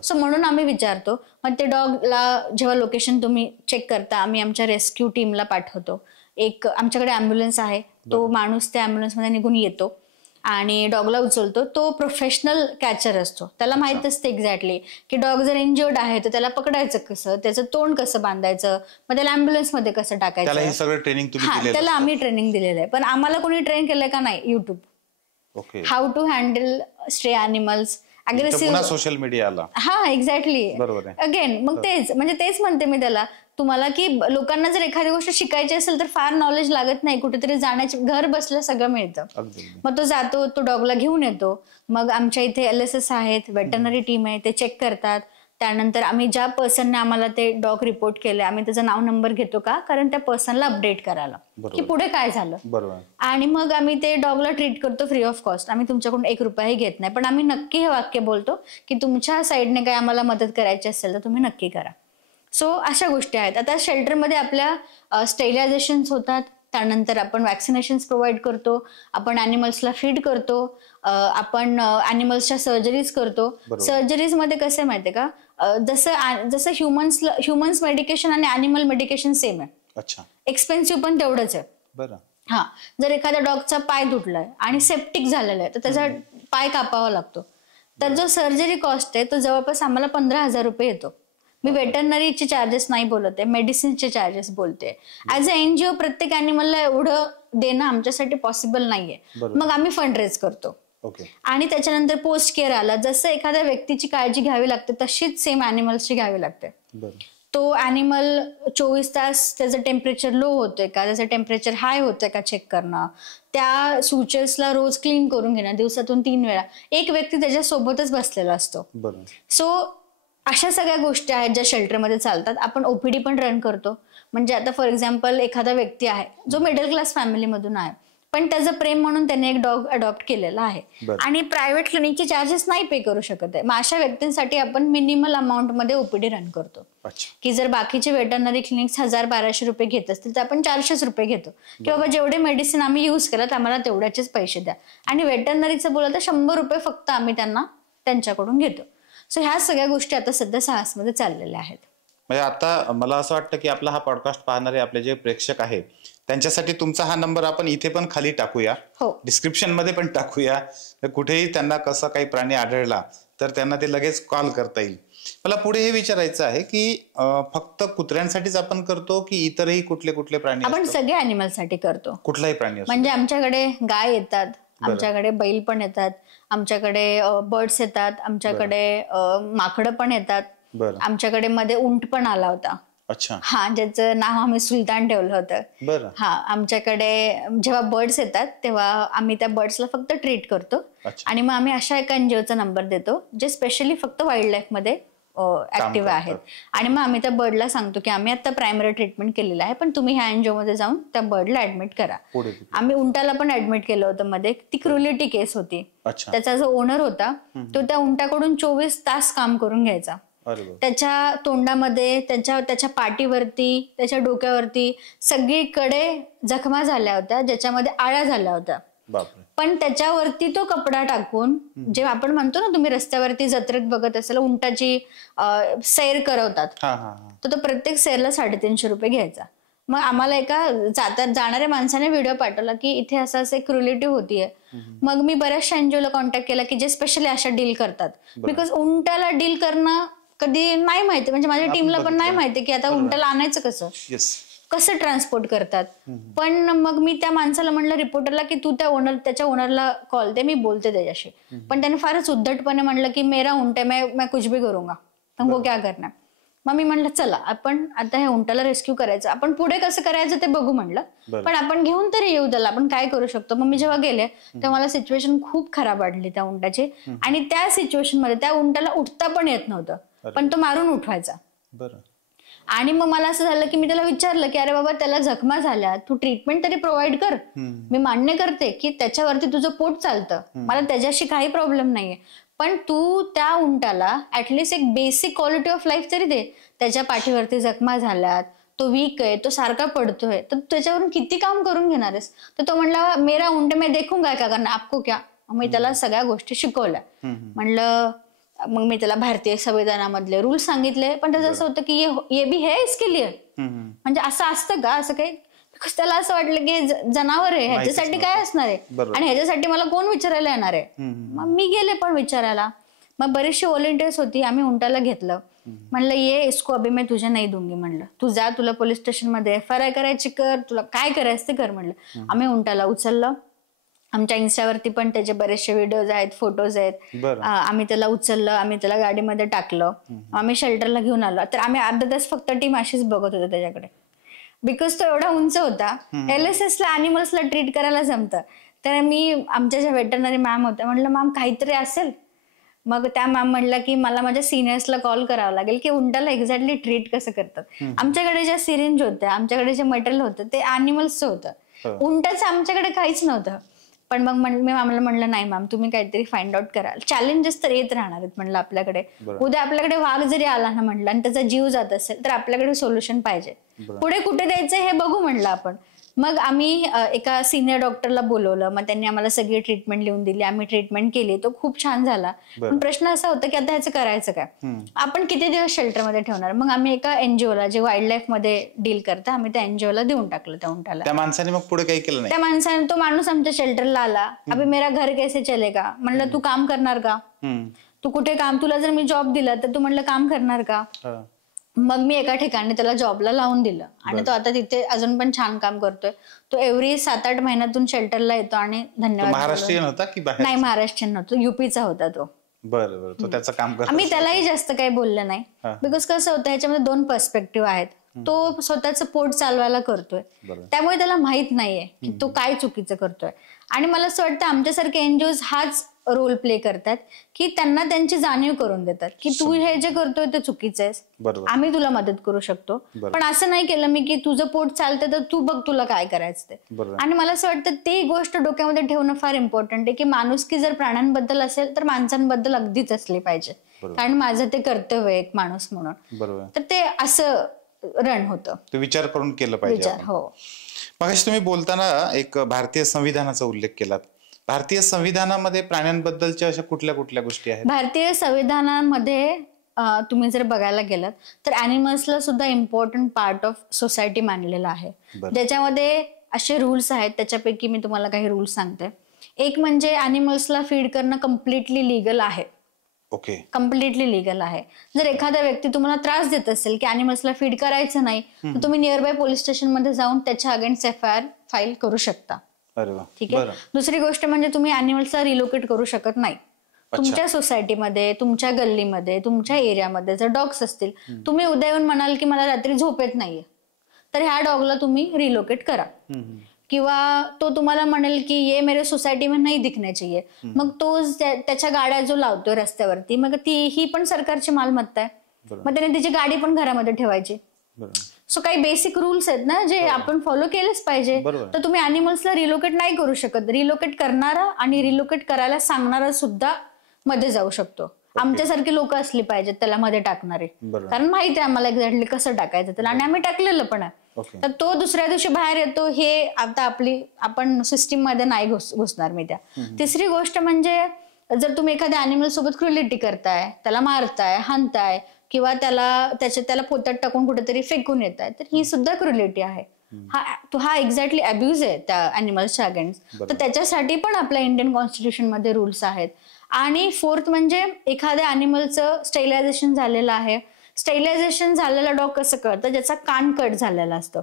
सो म्हणून आम्ही विचारतो. मग ते डॉगला जेव्हा लोकेशन तुम्ही चेक करता, आम्ही आमच्या रेस्क्यू टीमला पाठवतो. एक आमच्याकडे अँब्युलन्स आहे, तो माणूस त्या अँब्युलन्स मध्ये निघून येतो आणि डॉगला उचलतो. तो प्रोफेशनल कॅचर असतो, त्याला माहित असते एक्झॅक्टली की डॉग जर इंजर्ड आहे तर त्याला पकडायचं कसं, त्याचं तोंड कसं बांधायचं, मग त्याला अँब्युलन्स मध्ये कसं टाकायचं, त्याला आम्ही ट्रेनिंग दिलेलं आहे. पण आम्हाला कोणी ट्रेन केलंय का नाही? YouTube. How to handle stray animals, aggressive social मीडियाला. हा एक्झॅक्टली. अगेन मग तेच म्हणते मी त्याला तुम्हाला की लोकांना जर एखादी गोष्ट शिकायची असेल तर फार नॉलेज लागत नाही, कुठेतरी जाण्याची, घर बसल्या सगळं मिळतं. मग तो जातो, तो डॉगला घेऊन येतो. मग आमच्या इथे LSS आहेत, वेटरनरी टीम आहे, ते चेक करतात. त्यानंतर आम्ही ज्या पर्सनने आम्हाला ते डॉग रिपोर्ट केले आम्ही त्याचा नाव नंबर घेतो का, कारण त्या पर्सनला अपडेट करायला की पुढे काय झालं. आणि मग आम्ही ते डॉगला ट्रीट करतो फ्री ऑफ कॉस्ट. आम्ही तुमच्याकडून 1 रुपयाही घेत नाही, पण आम्ही नक्की हे वाक्य बोलतो की तुमच्या साईडने काय आम्हाला मदत करायची असेल तर तुम्ही नक्की करा. सो अशा गोष्टी आहेत. आता शेल्टरमध्ये आपल्या स्टेरिलायझेशन्स होतात, त्यानंतर आपण वॅक्सिनेशन्स प्रोव्हाइड करतो, आपण अॅनिमल्सला फीड करतो, आपण अॅनिमल्सच्या सर्जरीज करतो. सर्जरीज मध्ये कसं आहे माहितीये का, जसं ह्युमन्स मेडिकेशन आणि अॅनिमल मेडिकेशन सेम आहे. एक्सपेन्सिव्ह पण तेवढंच आहे. हा, जर एखाद्या डॉगचा पाय तुटलाय आणि सेप्टिक झालेला आहे तर त्याचा पाय कापावा लागतो, तर जो सर्जरी कॉस्ट आहे तो जवळपास आम्हाला 15,000 रुपये येतो. मी वेटरनरीचे चार्जेस नाही बोलत आहे, मेडिसिनचे चार्जेस बोलते. ऍज अ NGO प्रत्येक अॅनिमलला एवढं देणं आमच्यासाठी पॉसिबल नाहीये. मग आम्ही फंड रेज करतो. आणि त्याच्यानंतर पोस्ट केअर आला, जसं एखाद्या व्यक्तीची काळजी घ्यावी लागते तशीच सेम अॅनिमल्सची घ्यावी लागते. तो अॅनिमल 24 तास त्याचं टेम्परेचर लो होतोय का, त्याचं टेम्परेचर हाय होतंय का चेक करणं, त्या सुचर्सला रोज क्लीन करून घेणं, दिवसातून 3 वेळा. एक व्यक्ती त्याच्यासोबतच बसलेला असतो. सो अशा सगळ्या गोष्टी आहेत ज्या शेल्टरमध्ये चालतात. आपण OPD पण रन करतो. म्हणजे आता फॉर एक्झाम्पल एखादा व्यक्ती आहे जो मिडल क्लास फॅमिलीमधून आहे, पण त्याचं प्रेम म्हणून त्याने एक डॉग अडॉप्ट केलेला आहे आणि प्रायव्हेट क्लिनिकचे चार्जेस नाही पे करू शकत आहे. मग अशा व्यक्तींसाठी आपण मिनिमल अमाऊंट मध्ये OPD रन करतो. की जर बाकीचे वेटरनरी क्लिनिक्स 1,000-1,200 रुपये घेत असतील तर आपण 400 रुपये घेतो, की बाबा जेवढे मेडिसिन आम्ही युज केलं आम्हाला तेवढ्याचेच पैसे द्या. आणि वेटरनरीचं बोललं तर 100 रुपये फक्त आम्ही त्यांच्याकडून घेतो. सो ह्या सगळ्या गोष्टी आता सध्या साहसमध्ये चाललेल्या आहेत. म्हणजे आता मला असं वाटतं की आपला हा पॉडकास्ट पाहणारे आपले जे प्रेक्षक आहेत त्यांच्यासाठी तुमचा हा नंबर आपण इथे पण खाली टाकूया, डिस्क्रिप्शन मध्ये पण टाकूया. कुठेही त्यांना कसा काही प्राणी आढळला तर त्यांना ते लगेच कॉल करता येईल. मला पुढे हे विचारायचं आहे की फक्त कुत्र्यांसाठीच आपण करतो की इतरही कुठले कुठले प्राणी? आपण सगळे अॅनिमल्ससाठी करतो, कुठलाही प्राणी. म्हणजे आमच्याकडे गाय येतात, आमच्याकडे बैल पण येतात, आमच्याकडे बर्ड्स येतात, आमच्याकडे माकडं पण येतात, आमच्याकडे मध्ये उंट पण आला होता. हा, ज्याचं नाव आम्ही सुलतान ठेवलं होतं. हा, आमच्याकडे जेव्हा बर्ड्स येतात तेव्हा आम्ही त्या बर्ड्सला फक्त ट्रीट करतो आणि मग आम्ही अशा एका NGOचा नंबर देतो जे स्पेशली फक्त वाईल्ड लाईफ मध्ये ऍक्टिव्ह आहेत. आणि मग आम्ही त्या बर्डला सांगतो की आम्ही आता प्रायमरी ट्रीटमेंट केलेलं आहे, पण तुम्ही ह्या NGO मध्ये जाऊन त्या बर्डला ऍडमिट करा. आम्ही उंटाला पण ऍडमिट केलं होतं मध्ये. ती क्रुएलिटी केस होती. त्याचा जो ओनर होता तो त्या उंटाकडून 24 तास काम करून घ्यायचा. त्याच्या तोंडामध्ये, त्याच्या पाठीवरती, त्याच्या डोक्यावरती सगळीकडे जखमा झाल्या होत्या ज्याच्यामध्ये आळ्या झाल्या होत्या. पण त्याच्यावरती तो कपडा टाकून, जे आपण म्हणतो ना तुम्ही रस्त्यावरती जत्रेत बघत असाल उंटाची सैर करवतात, तर तो प्रत्येक सैरला 350 रुपये घ्यायचा. मग आम्हाला एका जाणाऱ्या माणसाने व्हिडिओ पाठवला की इथे असं एक क्रुएलिटी होतीये. मग मी बऱ्याचशा NGOला कॉन्टॅक्ट केला की जे स्पेशली अशा डील करतात. बिकॉज उंटाला डील करणं कधी नाही माहिती, म्हणजे माझ्या टीमला पण नाही माहिती की आता उंटाला आणायचं कसं ट्रान्सपोर्ट करतात. पण मग मी त्या माणसाला म्हणलं, रिपोर्टरला, की तू त्याच्या ओनरला कॉल दे, मी बोलते त्याच्याशी. पण त्याने फारच उद्धटपणे म्हणलं की मेरा उंट है, मैं कुछ भी करूंगा, तुमको क्या करना. मग मी म्हणलं चला आपण आता हे उंटाला रेस्क्यू करायचं, आपण पुढे कसं करायचं ते बघू म्हणलं, पण आपण घेऊन तरी येऊ त्याला, आपण काय करू शकतो. मग मी जेव्हा गेले तेव्हा मला सिच्युएशन खूप खराब वाटली त्या उंटाची. आणि त्या सिच्युएशन मध्ये त्या उंटाला उठता पण येत नव्हतं, पण तो मारून उठवायचा. आणि मग मला असं झालं की मी त्याला विचारलं की अरे बाबा त्याला जखमा झाल्या, तू ट्रीटमेंट तरी प्रोव्हाइड कर. मी मान्य करते की त्याच्यावरती तुझं पोट चालतं, मला त्याच्याशी काही प्रॉब्लेम नाहीये, पण तू त्या उंटाला ऍटलिस्ट एक बेसिक क्वालिटी ऑफ लाईफ तरी दे. त्याच्या पाठीवरती जखमा झाल्यात, तो वीक आहे, तो सारखा पडतोय, तर त्याच्यावरून किती काम करून घेणार आहेस. तर तो म्हणला मेरा उंट मैं देखूंगा क्या करना आपको क्या. मी त्याला सगळ्या गोष्टी शिकवल्या. म्हणलं, मग मी त्याला भारतीय संविधानामधले रूल्स सांगितले, पण त्याचं असं होतं की ये भी है इसके लिए, म्हणजे असं असतं का, असं काही बिकॉज त्याला असं वाटलं की जनावर आहे, ह्याच्यासाठी काय असणार आहे आणि ह्याच्यासाठी मला कोण विचारायला येणार आहे. मग मी गेले पण विचारायला. मग बरीचशी व्हॉलेंटियर्स होती, आम्ही उंटाला घेतलं. म्हणलं ये इसको अभि मैं तुझे नाही दूंगी. म्हणलं तू जा, तुला पोलीस स्टेशन मध्ये FIR करायची कर, तुला काय करायचं ते कर म्हणलं. आम्ही उंटाला उचललं. आमच्या इन्स्टावरती पण त्याचे बरेचसे व्हिडिओज आहेत, फोटोज आहेत. आम्ही त्याला उचललं, आम्ही त्याला गाडीमध्ये टाकलं, आम्ही शेल्टरला घेऊन आलो. तर आम्ही अर्धा तास फक्त टीम अशीच बघत होतो त्याच्याकडे, बिकॉज तो एवढा उंच होता. LSS ला अॅनिमल्सला ट्रीट करायला जमतं. तर मी आमच्या ज्या वेटरनरी मॅम होत्या म्हटलं मॅम काहीतरी असेल. मग त्या मॅम म्हटलं की मला माझ्या सिनियर्सला कॉल करावा लागेल की उंटाला एक्झॅक्टली ट्रीट कसं करतात. आमच्याकडे ज्या सिरिंज होत्या, आमच्याकडे जे मटेरियल होतं ते अॅनिमल्सचं होतं, उंटाचं आमच्याकडे काहीच नव्हतं. पण मग मी मॅमला म्हणलं नाही मॅम तुम्ही काहीतरी फाइंड आउट कराल, चॅलेंजेस तर येत राहणार आहेत म्हणलं आपल्याकडे. उद्या आपल्याकडे वाघ जरी आला ना म्हटलं आणि त्याचा जीव जात असेल तर आपल्याकडे सोल्युशन पाहिजे. पुढे कुठे द्यायचं हे बघू म्हणलं आपण. मग आम्ही एका सिनियर डॉक्टरला बोलवलं. मग त्यांनी आम्हाला सगळी ट्रीटमेंट लिहून दिली, आम्ही ट्रीटमेंट केली, तो खूप छान झाला. पण प्रश्न असा होता की आता ह्याचं करायचं काय, आपण किती दिवस शेल्टरमध्ये ठेवणार. मग आम्ही एका NGOला जे वाईल्ड लाईफ मध्ये डील करतं, आम्ही त्या NGOला देऊन टाकलं त्या उंटाला. त्या माणसाने मग पुढे काही केलं नाही. त्या माणसाने, तो माणूस आमच्या शेल्टरला आला. अभि मेरा घर कैसे चलेगा. म्हणलं तू काम करणार का, तू कुठे काम, तुला जर मी जॉब दिला तर तू म्हणलं काम करणार का. मग मी एका ठिकाणी त्याला जॉबला लावून दिलं आणि तो आता तिथे अजून पण छान काम करतोय. तो एव्हरी 7-8 महिन्यातून शेल्टरला येतो आणि धन्यवाद. महाराष्ट्रीयन होता की बाहेर? नाही महाराष्ट्रीयन नव्हतो, UPचा होता तो. बरं, तो त्याचं काम करतो. आम्ही त्यालाही जास्त काही बोललं नाही, बिकॉज कसं होतं ह्याच्यामध्ये 2 पर्स्पेक्टिव्ह आहेत. तो स्वतःचं पोट चालवायला करतोय, त्यामुळे त्याला माहित नाहीये की तो काय चुकीचं करतोय. आणि मला असं वाटतं आमच्यासारखे NGOs हाच रोल प्ले करतात की त्यांना त्यांची जाणीव करून देतात की तू हे जे करतोय ते चुकीचं आहेस, आम्ही तुला मदत करू शकतो. पण असं नाही केलं मी की तुझं पोट चालतंय तर तू बघ तुला काय करायचं ते. आणि मला असं वाटतं ती गोष्ट डोक्यामध्ये ठेवणं फार इम्पॉर्टंट आहे की माणुसकी जर प्राण्यांबद्दल असेल तर माणसांबद्दल अगदीच असली पाहिजे, कारण माझं ते कर्तव्य आहे एक माणूस म्हणून. तर ते असं रण होतं, विचार करून केलं पाहिजे. हो. मगाशी तुम्ही बोलताना एक भारतीय संविधानाचा उल्लेख केलात. भारतीय संविधानामध्ये प्राण्यांबद्दलच्या अशा कुठल्या कुठल्या गोष्टी आहेत? भारतीय संविधानामध्ये तुम्ही जर बघायला गेलात तर अॅनिमल्सला सुद्धा इम्पॉर्टंट पार्ट ऑफ सोसायटी मानलेला आहे, ज्याच्यामध्ये असे रूल्स आहेत. त्याच्यापैकी मी तुम्हाला काही रूल्स सांगते. एक म्हणजे अॅनिमल्सला फीड करणं कम्प्लिटली लीगल आहे. ओके, कम्प्लिटली लीगल आहे. जर एखादा व्यक्ती तुम्हाला त्रास देत असेल की अॅनिमल्सला फीड करायचं नाही, तर तुम्ही नियर बाय पोलीस स्टेशन मध्ये जाऊन त्याच्या अगेन्स्ट FIR फाईल करू शकता. ठीक आहे. दुसरी गोष्ट म्हणजे तुम्ही अॅनिमल्सला रिलोकेट करू शकत नाही. तुमच्या सोसायटीमध्ये, तुमच्या गल्लीमध्ये, तुमच्या एरियामध्ये जर डॉग्स असतील, तुम्ही उद्या येऊन म्हणाल की मला रात्री झोप येत नाहीये, तर ह्या डॉगला तुम्ही रिलोकेट करा. किंवा तो तुम्हाला म्हणेल की ये मेरे सोसायटी में नहीं दिखने चाहिए, मग तो त्याच्या गाड्या जो लावतोय रस्त्यावरती, मग ही पण सरकारची मालमत्ता आहे, मग त्याने तिची गाडी पण घरामध्ये ठेवायची. सो काही बेसिक रूल्स आहेत ना जे आपण फॉलो केलेच पाहिजे. तर तुम्ही अॅनिमल्सला रिलोकेट नाही करू शकत. रिलोकेट करणारा आणि रिलोकेट करायला सांगणारा सुद्धा मध्ये जाऊ शकतो. आमच्यासारखी लोक असली पाहिजेत त्याला मध्ये टाकणारे, कारण माहिती आहे आम्हाला एक्झॅक्टली कसं टाकायचं त्याला, आणि आम्ही टाकलेलं पण आहे. तर तो दुसऱ्या दिवशी बाहेर येतो हे आता आपण सिस्टीम मध्ये नाही घुसणार मी त्या. तिसरी गोष्ट म्हणजे जर तुम्ही एखाद्या अॅनिमल सोबत क्रुएलिटी करताय, त्याला मारताय, हाणताय किंवा त्याला पोत्यात टाकून कुठेतरी फेकून येताय, तर ही सुद्धा क्रुएलिटी आहे. हा एक्झॅक्टली अब्युज आहे त्या अॅनिमल्सच्या अगेन्स्ट. तर त्याच्यासाठी पण आपल्या इंडियन कॉन्स्टिट्यूशन मध्ये रूल्स आहेत. आणि फोर्थ म्हणजे एखाद्या अॅनिमलचं स्टेरिलायझेशन झालेलं आहे. स्टेरिलायझेशन झालेला डॉग कसं कळतं, ज्याचा कान कट झालेला असतो.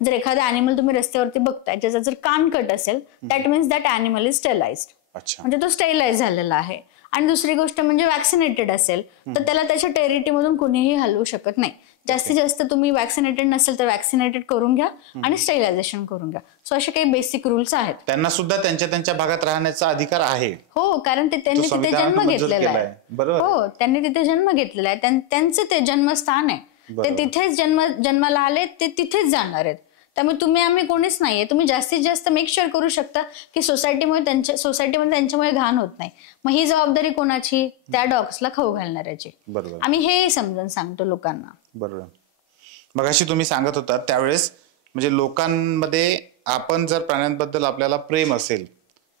जर एखादा अॅनिमल तुम्ही रस्त्यावरती बघताय ज्याचा जर कान कट असेल, that means that animal is sterilised, म्हणजे तो स्टेरिलाइज झालेला आहे. आणि दुसरी गोष्ट म्हणजे वॅक्सिनेटेड असेल तर त्याला त्याच्या टेरिटरीमधून कुणीही हलवू शकत नाही. जास्तीत जास्त तुम्ही वॅक्सिनेटेड नसेल तर वॅक्सिनेटेड करून घ्या आणि स्टेरिलायझेशन करून घ्या. सो असे काही बेसिक रूल्स आहेत. त्यांना सुद्धा त्यांच्या भागात राहण्याचा अधिकार आहे. हो, कारण त्यांनी तिथे जन्म घेतलेला आहे. हो, त्यांनी तिथे जन्म घेतलेला आहे, त्यांचं ते जन्मस्थान आहे. ते तिथेच जन्माला आले, ते तिथेच जाणार आहेत. त्यामुळे आम्ही कोणीच नाहीये. तुम्ही जास्तीत जास्त मेक शुअर करू शकता की सोसायटीमध्ये त्यांच्यामुळे घाण होत नाही. मग ही जबाबदारी कोणाची? त्या डॉग्सला खाऊ घालणाऱ्याची. आम्ही हे समजून सांगतो लोकांना. बरोबर. मग अशी तुम्ही सांगत होता त्यावेळेस म्हणजे लोकांमध्ये आपण जर प्राण्यांबद्दल आपल्याला प्रेम असेल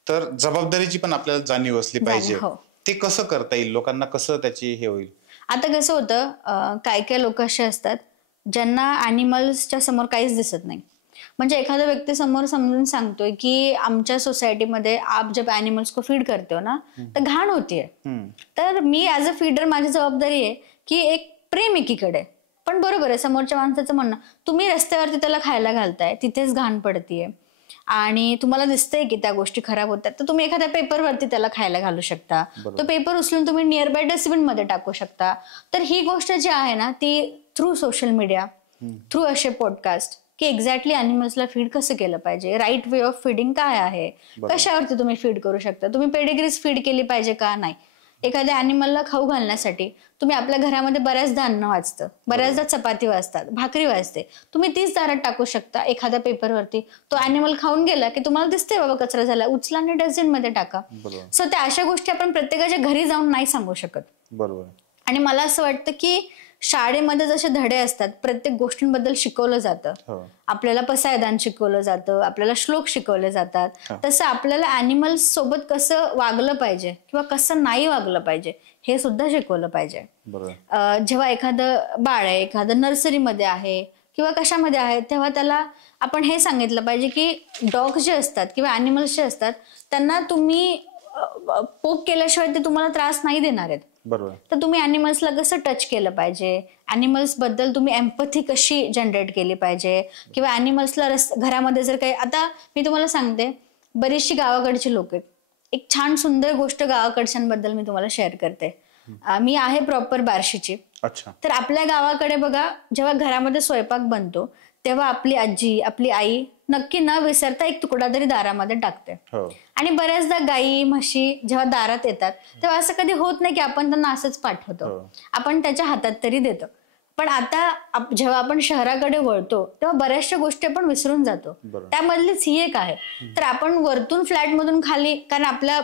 तर जबाबदारीची पण आपल्याला जाणीव असली पाहिजे. ते कसं करता येईल? लोकांना कसं त्याची हे होईल? आता कसं होतं, काय काय लोक असे असतात ज्यांना अॅनिमल्सच्या समोर काहीच दिसत नाही. म्हणजे एखाद्या व्यक्ती समोर समजून सांगतोय की आमच्या सोसायटीमध्ये आप जब एनिमल्स को फीड करते हो ना तर घाण होतीये, तर मी ऍज अ फीडर माझी जबाबदारी आहे की एक प्रेम एकीकडे, पण बरोबर आहे समोरच्या माणसाचं म्हणणं, तुम्ही रस्त्यावरती त्याला खायला घालताय, तिथेच घाण पडतीये आणि तुम्हाला दिसतंय की त्या गोष्टी खराब होतात, तर तुम्ही एखाद्या पेपरवरती त्याला खायला घालू शकता, तो पेपर उचलून तुम्ही नियर बाय डस्टबिन मध्ये टाकू शकता. तर ही गोष्ट जी आहे ना ती थ्रू सोशल मीडिया, थ्रू असे पॉडकास्ट की एक्झॅक्टली अॅनिमल्सला फीड कसं केलं पाहिजे, राईट वे ऑफ फीडिंग काय आहे, कशावरती तुम्ही फीड करू शकता, तुम्ही पेडिग्रीज फीड केली पाहिजे का नाही, एखाद्या अॅनिमलला खाऊ घालण्यासाठी तुम्ही आपल्या घरामध्ये बऱ्याचदा अन्न वाचतं, बऱ्याचदा चपाती वाजतात, भाकरी वाजते, तुम्ही तीच दारात टाकू शकता एखाद्या पेपरवरती, तो अॅनिमल खाऊन गेला की तुम्हाला दिसते बाबा कचरा झाला, उचला आणि डस्टबिन मध्ये टाका. सो त्या अशा गोष्टी आपण प्रत्येकाच्या घरी जाऊन नाही सांगू शकत. बरोबर. आणि मला असं वाटतं की शाळेमध्ये जसे धडे असतात, प्रत्येक गोष्टींबद्दल शिकवलं जातं, आपल्याला पसायदान शिकवलं जातं, आपल्याला श्लोक शिकवले जातात, तसं आपल्याला अॅनिमल्स सोबत कसं वागलं पाहिजे किंवा कसं नाही वागलं पाहिजे हे सुद्धा शिकवलं पाहिजे. जेव्हा एखादं बाळ आहे, एखादं नर्सरीमध्ये आहे किंवा कशामध्ये आहे, तेव्हा त्याला आपण हे सांगितलं पाहिजे की डॉग्स जे असतात किंवा अॅनिमल्स जे असतात त्यांना तुम्ही पोक केल्याशिवाय ते तुम्हाला त्रास नाही देणार आहेत. तर तुम्ही अॅनिमल्सला कसं टच केलं पाहिजे, अॅनिमल्स बद्दल तुम्ही एम्पथी कशी जनरेट केली पाहिजे, किंवा अॅनिमल्सला घरामध्ये जर काही, आता मी तुम्हाला सांगते बरीचशी गावाकडची लोक आहेत, एक छान सुंदर गोष्ट गावाकडच्यांबद्दल मी तुम्हाला शेअर करते. मी आहे प्रॉपर बार्शीची. तर आपल्या गावाकडे बघा, जेव्हा घरामध्ये स्वयंपाक बनतो तेव्हा आपली आजी, आपली आई नक्की न विसरता एक तुकडा तरी दारामध्ये टाकते. आणि बऱ्याचदा गाई म्हशी जेव्हा दारात येतात तेव्हा असं कधी होत नाही की आपण त्यांना असंच पाठवतो, आपण त्याच्या हातात तरी देतो. पण आता जेव्हा आपण शहराकडे वळतो तेव्हा बऱ्याचशा गोष्टी आपण विसरून जातो, त्यामधलीच ही एक आहे. तर आपण वरतून फ्लॅट मधून खाली, कारण आपल्या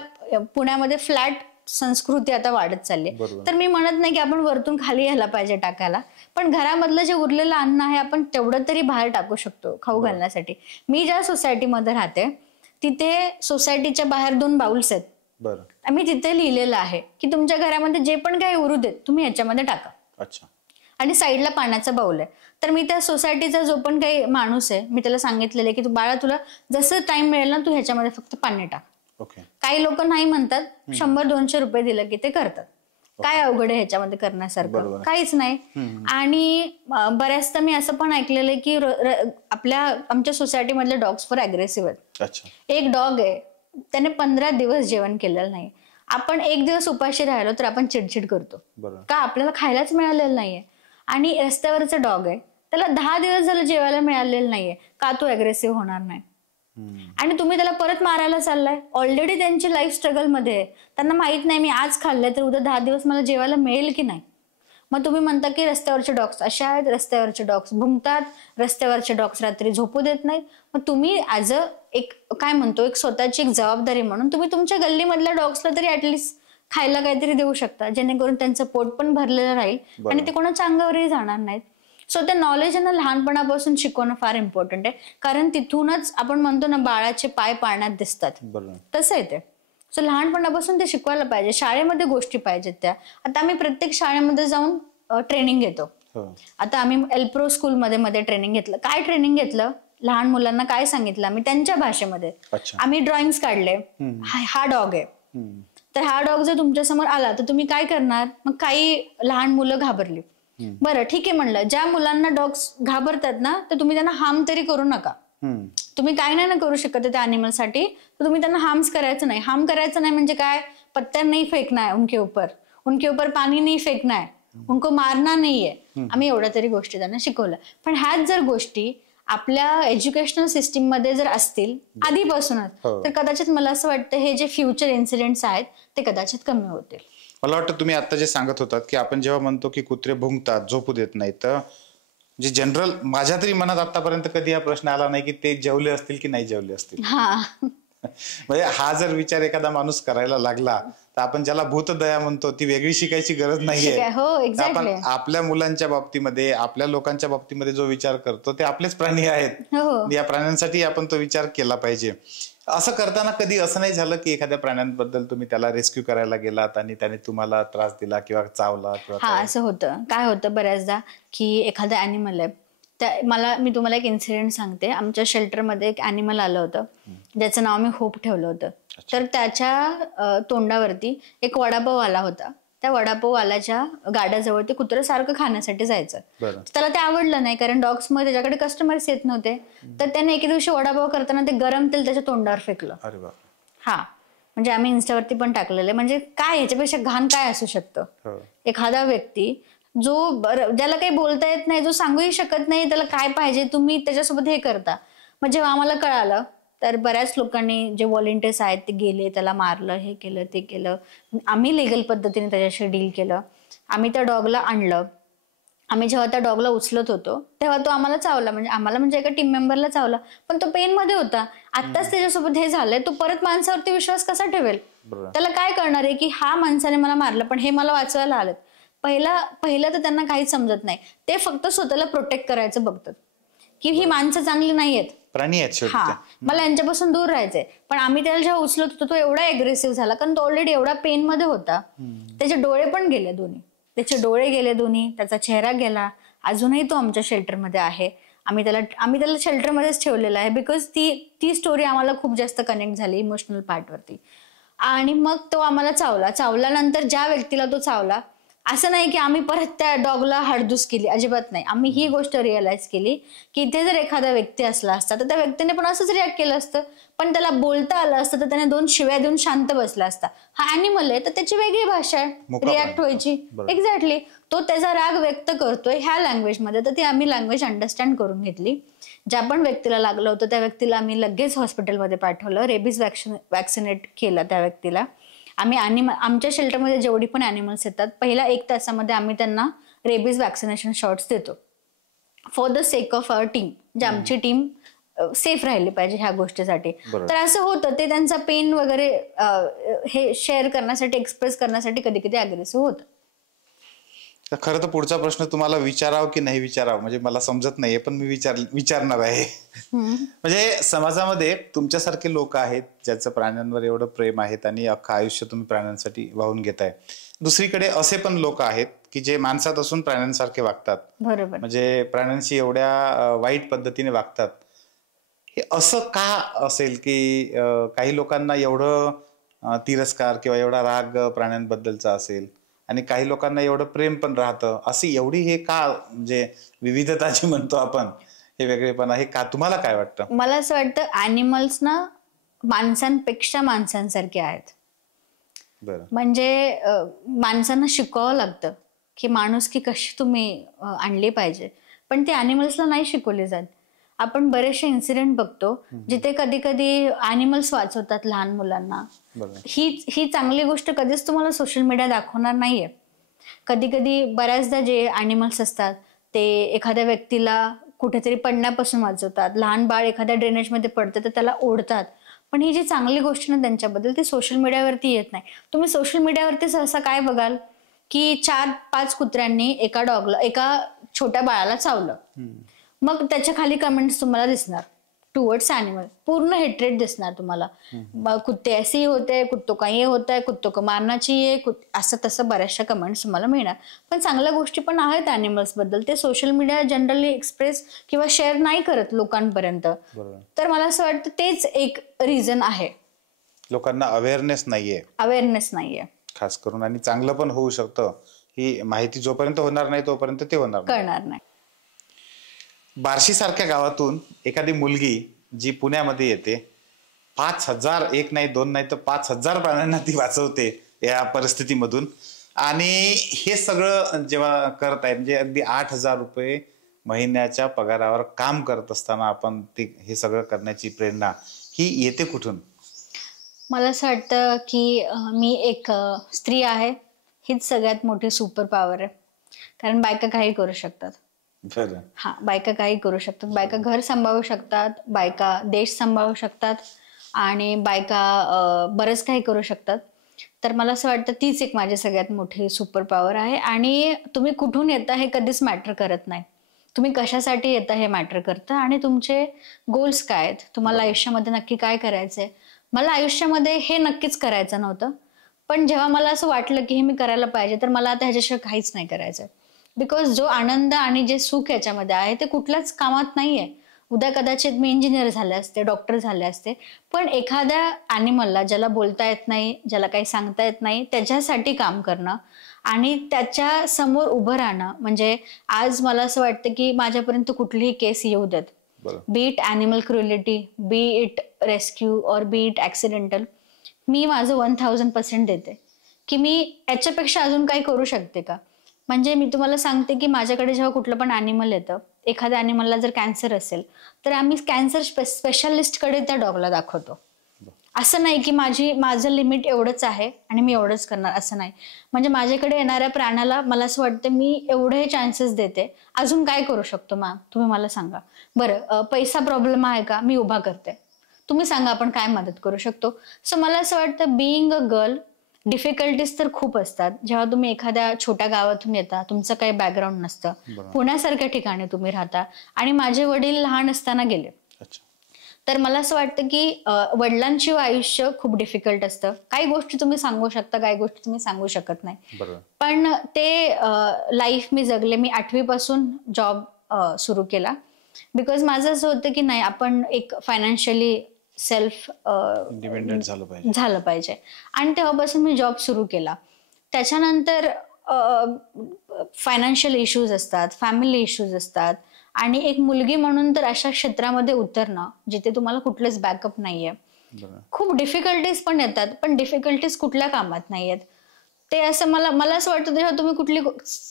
पुण्यामध्ये फ्लॅट संस्कृती आता वाढत चालली, तर मी म्हणत नाही की आपण वरतून खाली यायला पाहिजे टाकायला, पण घरामधलं जे उरलेलं अन्न आहे आपण तेवढं तरी बाहेर टाकू शकतो खाऊ घालण्यासाठी. मी ज्या सोसायटीमध्ये राहते तिथे सोसायटीच्या बाहेर 2 बाउल्स आहेत. आम्ही तिथे लिहिलेलं आहे की तुमच्या घरामध्ये जे पण काही उरू देत तुम्ही याच्यामध्ये टाका. आणि साईडला पाण्याचा बाउल आहे. तर मी त्या सोसायटीचा जो पण काही माणूस आहे मी त्याला सांगितलेलं आहे की तू बाळा, तुला जसं टाइम मिळेल ना तू ह्याच्यामध्ये फक्त पाणी टाक. काही लोक नाही म्हणतात, 100-200 रुपये दिलं की ते करतात. काय अवघड आहे ह्याच्यामध्ये करण्यासारखं, काहीच नाही. आणि बऱ्याचदा मी असं पण ऐकलेलं आहे की आमच्या सोसायटी मधले डॉग्स फॉर अग्रेसिव्ह आहेत. एक डॉग आहे, त्याने 15 दिवस जेवण केलेलं नाही. आपण एक दिवस उपाशी राहिलो तर आपण चिडचिड करतो का, आपल्याला खायलाच मिळालेलं नाहीये. आणि रस्त्यावरचा डॉग आहे, त्याला 10 दिवस झालं जेवायला मिळालेलं नाहीये, का तो अग्रेसिव्ह होणार नाही. आणि तुम्ही त्याला परत मारायला चाललाय. ऑलरेडी त्यांची लाईफ स्ट्रगल मध्ये आहे, त्यांना माहित नाही मी आज खाल्लंय तर उद्या 10 दिवस मला जेवायला मिळेल की नाही. मग तुम्ही म्हणता की रस्त्यावरचे डॉग्स अशा आहेत, रस्त्यावरचे डॉग्स भुंकतात, रस्त्यावरचे डॉग्स रात्री झोपू देत नाहीत. मग तुम्ही ऍज अ एक काय म्हणतो, एक स्वतःची एक जबाबदारी म्हणून तुम्ही तुमच्या गल्लीमधल्या डॉग्सला तरी ऍटलिस्ट खायला काहीतरी देऊ शकता, जेणेकरून त्यांचं पोट पण भरलेलं राहील आणि ते कोणाच्या अंगावरही जाणार नाहीत. सो ते नॉलेज आहे ना लहानपणापासून शिकवणं फार इम्पॉर्टंट आहे, कारण तिथूनच आपण म्हणतो ना बाळाचे पाय पाळण्यात दिसतात, तसं आहे ते. सो लहानपणापासून ते शिकवायला पाहिजे, शाळेमध्ये गोष्टी पाहिजेत त्या. आता आम्ही प्रत्येक शाळेमध्ये जाऊन ट्रेनिंग घेतो. आता आम्ही एल्प्रो स्कूलमध्ये ट्रेनिंग घेतलं. काय ट्रेनिंग घेतलं, लहान मुलांना काय सांगितलं आम्ही त्यांच्या भाषेमध्ये. आम्ही ड्रॉइंग्स काढले, हा डॉग आहे, तर हा डॉग जर तुमच्या समोर आला तर तुम्ही काय करणार. मग काही लहान मुलं घाबरली. बरं ठीक आहे म्हणलं, ज्या मुलांना डॉग्स घाबरतात ना तर तुम्ही त्यांना हार्म तरी करू नका. तुम्ही काय नाही ना करू शकत त्या अॅनिमलसाठी, तर तुम्ही त्यांना हार्म्स करायचं नाही. हार्म करायचं नाही म्हणजे काय, पत्थर नाही फेकना है उनके ऊपर पाणी नाही फेकना है, उनको मारना नाहीये. आम्ही एवढ्या तरी गोष्टी त्यांना शिकवल्या. पण ह्याच जर गोष्टी आपल्या एज्युकेशनल सिस्टीम मध्ये जर असतील आधीपासूनच, तर कदाचित मला असं वाटतं हे जे फ्युचर इन्सिडेंट्स आहेत ते कदाचित कमी होतील. मला वाटतं तुम्ही आता जे सांगत होतात की आपण जेव्हा म्हणतो की कुत्रे भुंकतात, झोपू देत नाही, तर जे जनरल माझ्या तरी मनात आतापर्यंत कधी हा प्रश्न आला नाही की ते जेवले असतील की नाही जेवले असतील. म्हणजे हा जर विचार एखादा माणूस करायला लागला तर आपण ज्याला भूतदया म्हणतो ती वेगळी शिकायची गरज नाहीये. आपण आपल्या मुलांच्या बाबतीमध्ये, आपल्या लोकांच्या बाबतीमध्ये जो विचार करतो ते आपलेच प्राणी आहेत, या प्राण्यांसाठी आपण तो विचार केला पाहिजे. असं करताना कधी असं नाही झालं की एखाद्या प्राण्यांबद्दल तुम्ही त्याला रेस्क्यू करायला गेलात आणि त्याने तुम्हाला त्रास दिला किंवा चावला किंवा असं होतं. काय होतं बऱ्याचदा की एखादा अॅनिमल आहे, मी तुम्हाला एक इन्सिडेंट सांगते. आमच्या शेल्टरमध्ये एक ॲनिमल आलं होतं ज्याचं नाव मी होप ठेवलं होतं. तर त्याच्या तोंडावरती एक वडापाव आला होता. त्या वडापाव वाल्याच्या गाड्याजवळ ते कुत्रं सारखं खाण्यासाठी जायचं. त्याला ते आवडलं नाही कारण डॉग्स मध्ये त्याच्याकडे कस्टमर्स येत नव्हते. तर त्याने एके दिवशी वडापाव करताना ते गरम तेल त्याच्या तोंडावर फेकलं. हा, म्हणजे आम्ही इन्स्टावरती पण टाकलेलं. म्हणजे काय ह्याच्यापेक्षा घाण काय असू शकतं. एखादा व्यक्ती ज्याला काही बोलता येत नाही, जो सांगूही शकत नाही त्याला काय पाहिजे, तुम्ही त्याच्यासोबत हे करता. मग जेव्हा आम्हाला कळालं तर बऱ्याच लोकांनी जे व्हॉलेंटियर्स आहेत ते गेले, त्याला मारलं, हे केलं ते केलं. आम्ही लिगल पद्धतीने त्याच्याशी डील केलं. आम्ही त्या डॉगला आणलं. आम्ही जेव्हा त्या डॉगला उचलत होतो तेव्हा तो आम्हाला चावला. म्हणजे एका टीम मेंबरला चावला, पण तो पेन मध्ये होता. आत्ताच त्याच्यासोबत हे झालंय, तो परत माणसावरती विश्वास कसा ठेवेल. त्याला काय कळणार आहे की हा माणसाने मला मारलं पण हे मला वाचवायला आलं. पहिलं तर त्यांना काहीच समजत नाही. ते फक्त स्वतःला प्रोटेक्ट करायचं बघतात की ही माणसं चांगली नाहीयेत, प्राणी आहेत, हा मला यांच्यापासून दूर राहायचंय. पण आम्ही त्याला जेव्हा उचलत होतो तो एवढा अग्रेसिव्ह झाला कारण तो ऑलरेडी एवढा पेन मध्ये होता. त्याचे डोळे पण गेले दोन्ही. त्याचा चेहरा गेला. अजूनही तो आमच्या शेल्टरमध्ये आहे. आम्ही त्याला शेल्टरमध्येच ठेवलेला आहे बिकॉज ती स्टोरी आम्हाला खूप जास्त कनेक्ट झाली इमोशनल पार्टवरती. आणि मग तो आम्हाला चावल्यानंतर ज्या व्यक्तीला तो चावला, असं नाही की आम्ही परत त्या डॉगला हडदूस केली, अजिबात नाही. आम्ही ही गोष्ट रिअलाइज केली की इथे जर एखादा व्यक्ती असला असता तर त्या व्यक्तीने पण असंच रिॲक्ट केलं असतं. पण त्याला बोलता आलं असतं तर त्याने 2 शिव्या देऊन शांत बसला असता. हा ॲनिमल आहे तर त्याची वेगळी भाषा आहे रिॲक्ट व्हायची. एक्झॅक्टली. तो त्याचा राग व्यक्त करतोय ह्या लँग्वेजमध्ये, तर ती आम्ही लँग्वेज अंडरस्टँड करून घेतली. ज्या पण व्यक्तीला लागलं होतं त्या व्यक्तीला आम्ही लगेच हॉस्पिटलमध्ये पाठवलं. रेबीज वॅक्सिनेट केलं त्या व्यक्तीला. आम्ही आमच्या शेल्टरमध्ये जेवढी पण ॲनिमल्स येतात पहिल्या 1 तासामध्ये आम्ही त्यांना रेबीज वॅक्सिनेशन शॉट्स देतो for the sake of our team. म्हणजे आमची टीम सेफ राहिली पाहिजे ह्या गोष्टीसाठी. तर असं होतं ते त्यांचा पेन वगैरे हे शेअर करण्यासाठी, एक्सप्रेस करण्यासाठी कधी कधी अग्रेसिव्ह होतं. खरं तर पुढचा प्रश्न तुम्हाला विचारावं की नाही विचारावं म्हणजे मला समजत नाहीये, पण मी विचारणार आहे. म्हणजे समाजामध्ये तुमच्यासारखे लोक आहेत ज्याचं प्राण्यांवर एवढं प्रेम आहेत आणि अख्खं आयुष्य तुम्ही प्राण्यांसाठी वाहून घेताय. दुसरीकडे असे पण लोक आहेत की जे माणसात असून प्राण्यांसारखे वागतात. बरोबर. म्हणजे प्राण्यांशी एवढ्या वाईट पद्धतीने वागतात. हे असं का असेल की काही लोकांना एवढं तिरस्कार किंवा एवढा राग प्राण्यांबद्दलचा असेल आणि काही लोकांना एवढं प्रेम पण राहतं, अशी एवढी हे का, म्हणजे विविधता जी म्हणतो आपण, हे वेगळेपण आहे का? तुम्हाला काय वाटतं? मला असं वाटतं ॲनिमल्स ना माणसांपेक्षा माणसांसारखे आहेत. म्हणजे माणसांना शिकवावं लागतं की माणुसकी कशी तुम्ही आणली पाहिजे, पण ते ॲनिमल्सला नाही शिकवली जात. आपण बरेचसे इन्सिडेंट बघतो जिथे कधी कधी ॲनिमल्स वाचवतात लहान मुलांना. ही चांगली गोष्ट कधीच तुम्हाला सोशल मीडिया दाखवणार नाहीये. कधी कधी बऱ्याचदा जे ॲनिमल्स असतात ते एखाद्या व्यक्तीला कुठेतरी पडण्यापासून वाचवतात. लहान बाळ एखाद्या ड्रेनेजमध्ये पडतं तर त्याला ओढतात. पण ही जी चांगली गोष्ट ना त्यांच्याबद्दल ती सोशल मीडियावरती येत नाही. तुम्ही सोशल मीडियावरती सहसा काय बघाल की 4-5 कुत्र्यांनी एका छोट्या बाळाला चावलं. मग त्याच्या खाली कमेंट्स तुम्हाला दिसणार टुवर्ड्स ॲनिमल, पूर्ण हेट्रेड दिसणार तुम्हाला. कुत्ते ऐसे होते, कुत्तों का ये होता है, कुत्तों को मारना चाहिए, असं तसं बऱ्याचशा कमेंट्स तुम्हाला मिळणार. पण चांगल्या गोष्टी पण आहेत ॲनिमल्स बद्दल. ते सोशल मीडिया जनरली एक्सप्रेस किंवा शेअर नाही करत लोकांपर्यंत. तर मला असं वाटतं तेच एक रिझन आहे. लोकांना अवेअरनेस नाहीये खास करून. आणि चांगलं पण होऊ शकतं ही माहिती जोपर्यंत होणार नाही तोपर्यंत ते करणार नाही. बार्शी सारख्या गावातून एखादी मुलगी जी पुण्यामध्ये येते, 5,000 1 नाही 2 नाही तर 5,000 प्राण्यांना ती वाचवते या परिस्थितीमधून. आणि हे सगळं जेव्हा करत आहे म्हणजे अगदी 8,000 रुपये महिन्याच्या पगारावर काम करत असताना आपण हे सगळं करण्याची प्रेरणा ही येते कुठून? मला असं वाटतं की मी एक स्त्री आहे, हीच सगळ्यात मोठी सुपर पॉवर आहे. कारण बायका काही करू शकतात. हा, बायका काही करू शकतात. बायका घर सांभाळू शकतात, बायका देश सांभाळू शकतात आणि बायका बरंच काही करू शकतात. तर मला असं वाटतं तीच एक माझी सगळ्यात मोठी सुपर पॉवर आहे. आणि तुम्ही कुठून येता हे कधीच मॅटर करत नाही. तुम्ही कशासाठी येता हे मॅटर करतं आणि तुमचे गोल्स काय आहेत, तुम्हाला आयुष्यामध्ये नक्की काय करायचंय. मला आयुष्यामध्ये हे नक्कीच करायचं नव्हतं, पण जेव्हा मला असं वाटलं की हे मी करायला पाहिजे तर मला आता ह्याच्याशिवाय काहीच नाही करायचंय. बिकॉज जो आनंद आणि जे सुख याच्यामध्ये आहे ते कुठल्याच कामात नाहीये. उद्या कदाचित मी इंजिनियर झाले असते, डॉक्टर झाले असते, पण एखाद्या ॲनिमलला ज्याला बोलता येत नाही, ज्याला काही सांगता येत नाही, त्याच्यासाठी काम करणं आणि त्याच्या समोर उभं राहणं, म्हणजे आज मला असं वाटतं की माझ्यापर्यंत कुठलीही केस येऊ देत, बी it animal cruelty, B it rescue और बी इट ॲक्सिडेंटल, मी माझं 1000% देते की मी याच्यापेक्षा अजून काही करू शकते का. म्हणजे मी तुम्हाला सांगते की माझ्याकडे जेव्हा कुठलं पण ॲनिमल येतं, एखाद्या ॲनिमलला जर कॅन्सर असेल तर आम्ही कॅन्सर स्पेशालिस्टकडे त्या डॉगला दाखवतो. असं नाही की माझं लिमिट एवढंच आहे आणि मी एवढंच करणार, असं नाही. म्हणजे माझ्याकडे येणाऱ्या प्राण्याला मला असं वाटतं मी एवढे चान्सेस देते, अजून काय करू शकतो मॅम तुम्ही मला सांगा. बरं, पैसा प्रॉब्लेम आहे का, मी उभा करते, तुम्ही सांगा आपण काय मदत करू शकतो. सो मला असं वाटतं बिईंग अ गर्ल डिफिकल्टीज तर खूप असतात. जेव्हा तुम्ही एखाद्या छोट्या गावातून येता, तुमचं काही बॅकग्राऊंड नसतं, पुण्यासारख्या ठिकाणी तुम्ही राहता आणि माझे वडील लहान असताना गेले, तर मला असं वाटतं की वडिलांशिवाय आयुष्य खूप डिफिकल्ट असतं. काही गोष्टी तुम्ही सांगू शकता, काही गोष्टी तुम्ही सांगू शकत नाही, पण ते लाईफ मी जगले. मी 8वी पासून जॉब सुरू केला बिकॉज माझं असं होतं की नाही, आपण एक फायनान्शियली सेल्फ डिपेंडेंट झालं पाहिजे आणि तेव्हापासून मी जॉब सुरू केला. त्याच्यानंतर फायनान्शियल इश्यूज असतात, फॅमिली इश्यूज असतात आणि एक मुलगी म्हणून तर अशा क्षेत्रामध्ये उतरणं जिथे तुम्हाला कुठलेच बॅकअप नाहीये, खूप डिफिकल्टीज पण येतात, पण डिफिकल्टीज कुठल्या कामात नाहीयेत. ते असं मला असं वाटतं जेव्हा तुम्ही कुठली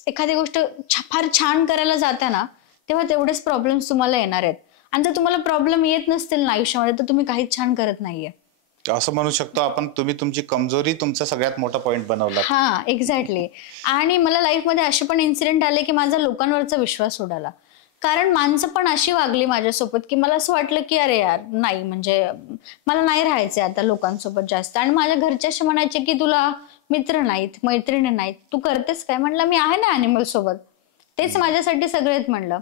एखादी गोष्ट फार छान करायला जाता ना, तेव्हा तेवढेच प्रॉब्लेम्स तुम्हाला येणार आहेत. आणि जर तुम्हाला प्रॉब्लेम येत नसतील ना आयुष्यामध्ये तर तुम्ही काहीच छान करत नाहीये. असं म्हणू शकतो आपण, तुम्ही तुमची कमजोरी तुमचा सगळ्यात मोठा पॉइंट बनवला. हा, एक्झॅक्टली. आणि मला लाईफमध्ये असे पण इन्सिडेंट आले की माझा लोकांवरचा विश्वास उडाला, कारण माणसं पण अशी वागली माझ्यासोबत की मला असं वाटलं की अरे यार नाही, म्हणजे मला नाही राहायचंय आता लोकांसोबत जास्त. आणि माझ्या घरचे असे म्हणायचे की तुला मित्र नाहीत, मैत्रिणी नाहीत, तू करतेस काय. म्हणलं मी आहे ना ॲनिमल सोबत, तेच माझ्यासाठी सगळे आहेत म्हणलं.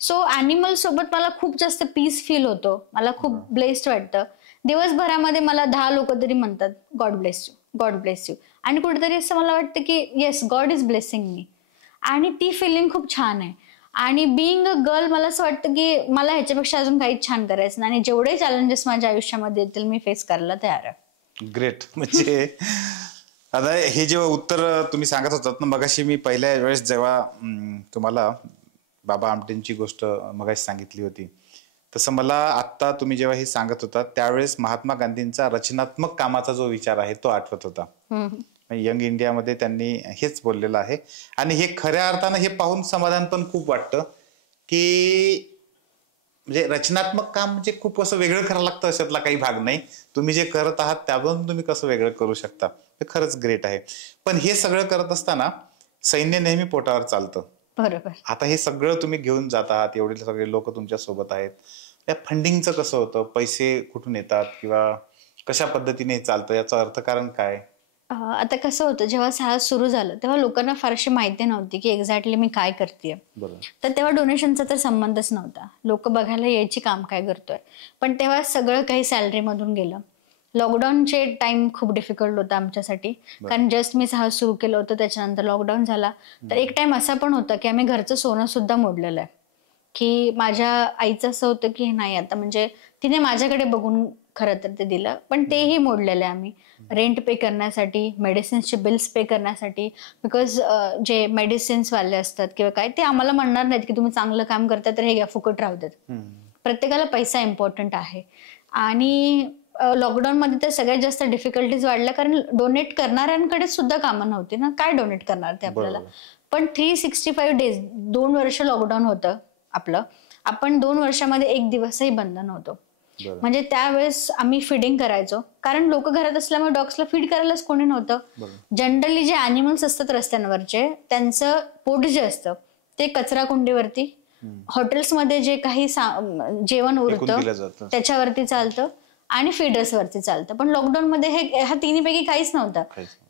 सो ॲनिमल सोबत मला खूप जास्त पीस फील होतो, मला खूप ब्लेस्ड वाटतं. दिवसभरामध्ये मला 10 लोक तरी म्हणतात God bless you, God bless you. आणि कुठेतरी असं मला वाटतं की yes, God is blessing me. आणि ती फिलिंग खूप छान आहे. आणि बिईंग अ गर्ल मला असं वाटतं की मला ह्याच्यापेक्षा अजून काहीच छान करायचं नाही आणि जेवढे चॅलेंजेस माझ्या आयुष्यामध्ये येतील मी फेस करायला तयार आहे. ग्रेट. म्हणजे आता हे जेव्हा उत्तर तुम्ही सांगत होतात ना मगाशी, मी पहिल्या वेळेस जेव्हा तुम्हाला बाबा आमटेंची गोष्ट मगाशी सांगितली होती, तसं मला आत्ता तुम्ही जेव्हा हे सांगत होता त्यावेळेस महात्मा गांधींचा रचनात्मक कामाचा जो विचार आहे तो आठवत होता. यंग इंडियामध्ये त्यांनी हेच बोललेलं आहे. आणि हे खऱ्या अर्थानं हे पाहून समाधान पण खूप वाटतं की म्हणजे रचनात्मक काम म्हणजे खूप असं वेगळं करायला लागतं, अशातला काही भाग नाही. तुम्ही जे करत आहात त्यावरून तुम्ही कसं वेगळं करू शकता, हे खरंच ग्रेट आहे. पण हे सगळं करत असताना सैन्य नेहमी पोटावर चालतं. बरोबर. आता हे सगळं तुम्ही घेऊन जात आहात, एवढे सगळे लोक तुमच्या सोबत आहेत, या फंडिंगचं कसं होतं, पैसे कुठून येतात किंवा कशा पद्धतीने हे चालतं, याचं अर्थकारण काय? आता कसं होतं, जेव्हा साहस सुरू झालं तेव्हा लोकांना फारशी माहिती नव्हती की एक्झॅक्टली मी काय करतेय. तर तेव्हा डोनेशनचा तर संबंधच नव्हता, लोक बघायला यायची काम काय करतोय. पण तेव्हा सगळं काही सॅलरी मधून गेलं. लॉकडाऊनचे टाइम खूप डिफिकल्ट होता आमच्यासाठी, कारण जस्ट मी साहस सुरू केलं होतं, त्याच्यानंतर लॉकडाऊन झाला. तर एक टाइम असा पण होता की आम्ही घरचं सोनं सुद्धा मोडलेलं आहे. की माझ्या आईचं असं होतं की नाही आता, म्हणजे तिने माझ्याकडे बघून खरं तर ते दिलं, पण तेही मोडलेलं आहे आम्ही रेंट पे करण्यासाठी, मेडिसिन्सचे बिल्स पे करण्यासाठी. बिकॉज जे मेडिसिन्स वाले असतात किंवा काय, ते आम्हाला म्हणणार नाहीत की तुम्ही चांगलं काम करता तर हे घ्या फुकट राहू देत. प्रत्येकाला पैसा इम्पॉर्टंट आहे. आणि लॉकडाऊन मध्ये तर सगळ्यात जास्त डिफिकल्टीज वाढल्या, कारण डोनेट करणाऱ्यांकडे सुद्धा कामं नव्हती ना, काय डोनेट करणार ते आपल्याला. पण 365 डेज 2 वर्ष लॉकडाऊन होतं आपलं, आपण 2 वर्षामध्ये 1 दिवसही बंद नव्हतो. म्हणजे त्यावेळेस आम्ही फिडिंग करायचो, कारण लोक घरात असल्यामुळे डॉग्सला फीड करायलाच कोणी नव्हतं. जनरली जे ॲनिमल्स असतात रस्त्यांवरचे, त्यांचं पोट जे असतं ते कचरा कुंडीवरती, हॉटेल्समध्ये जे काही जेवण उरतं त्याच्यावरती चालतं आणि फीडर्स वरती चालतं. पण लॉकडाऊन मध्ये ह्या तिन्हीपैकी काहीच नव्हतं.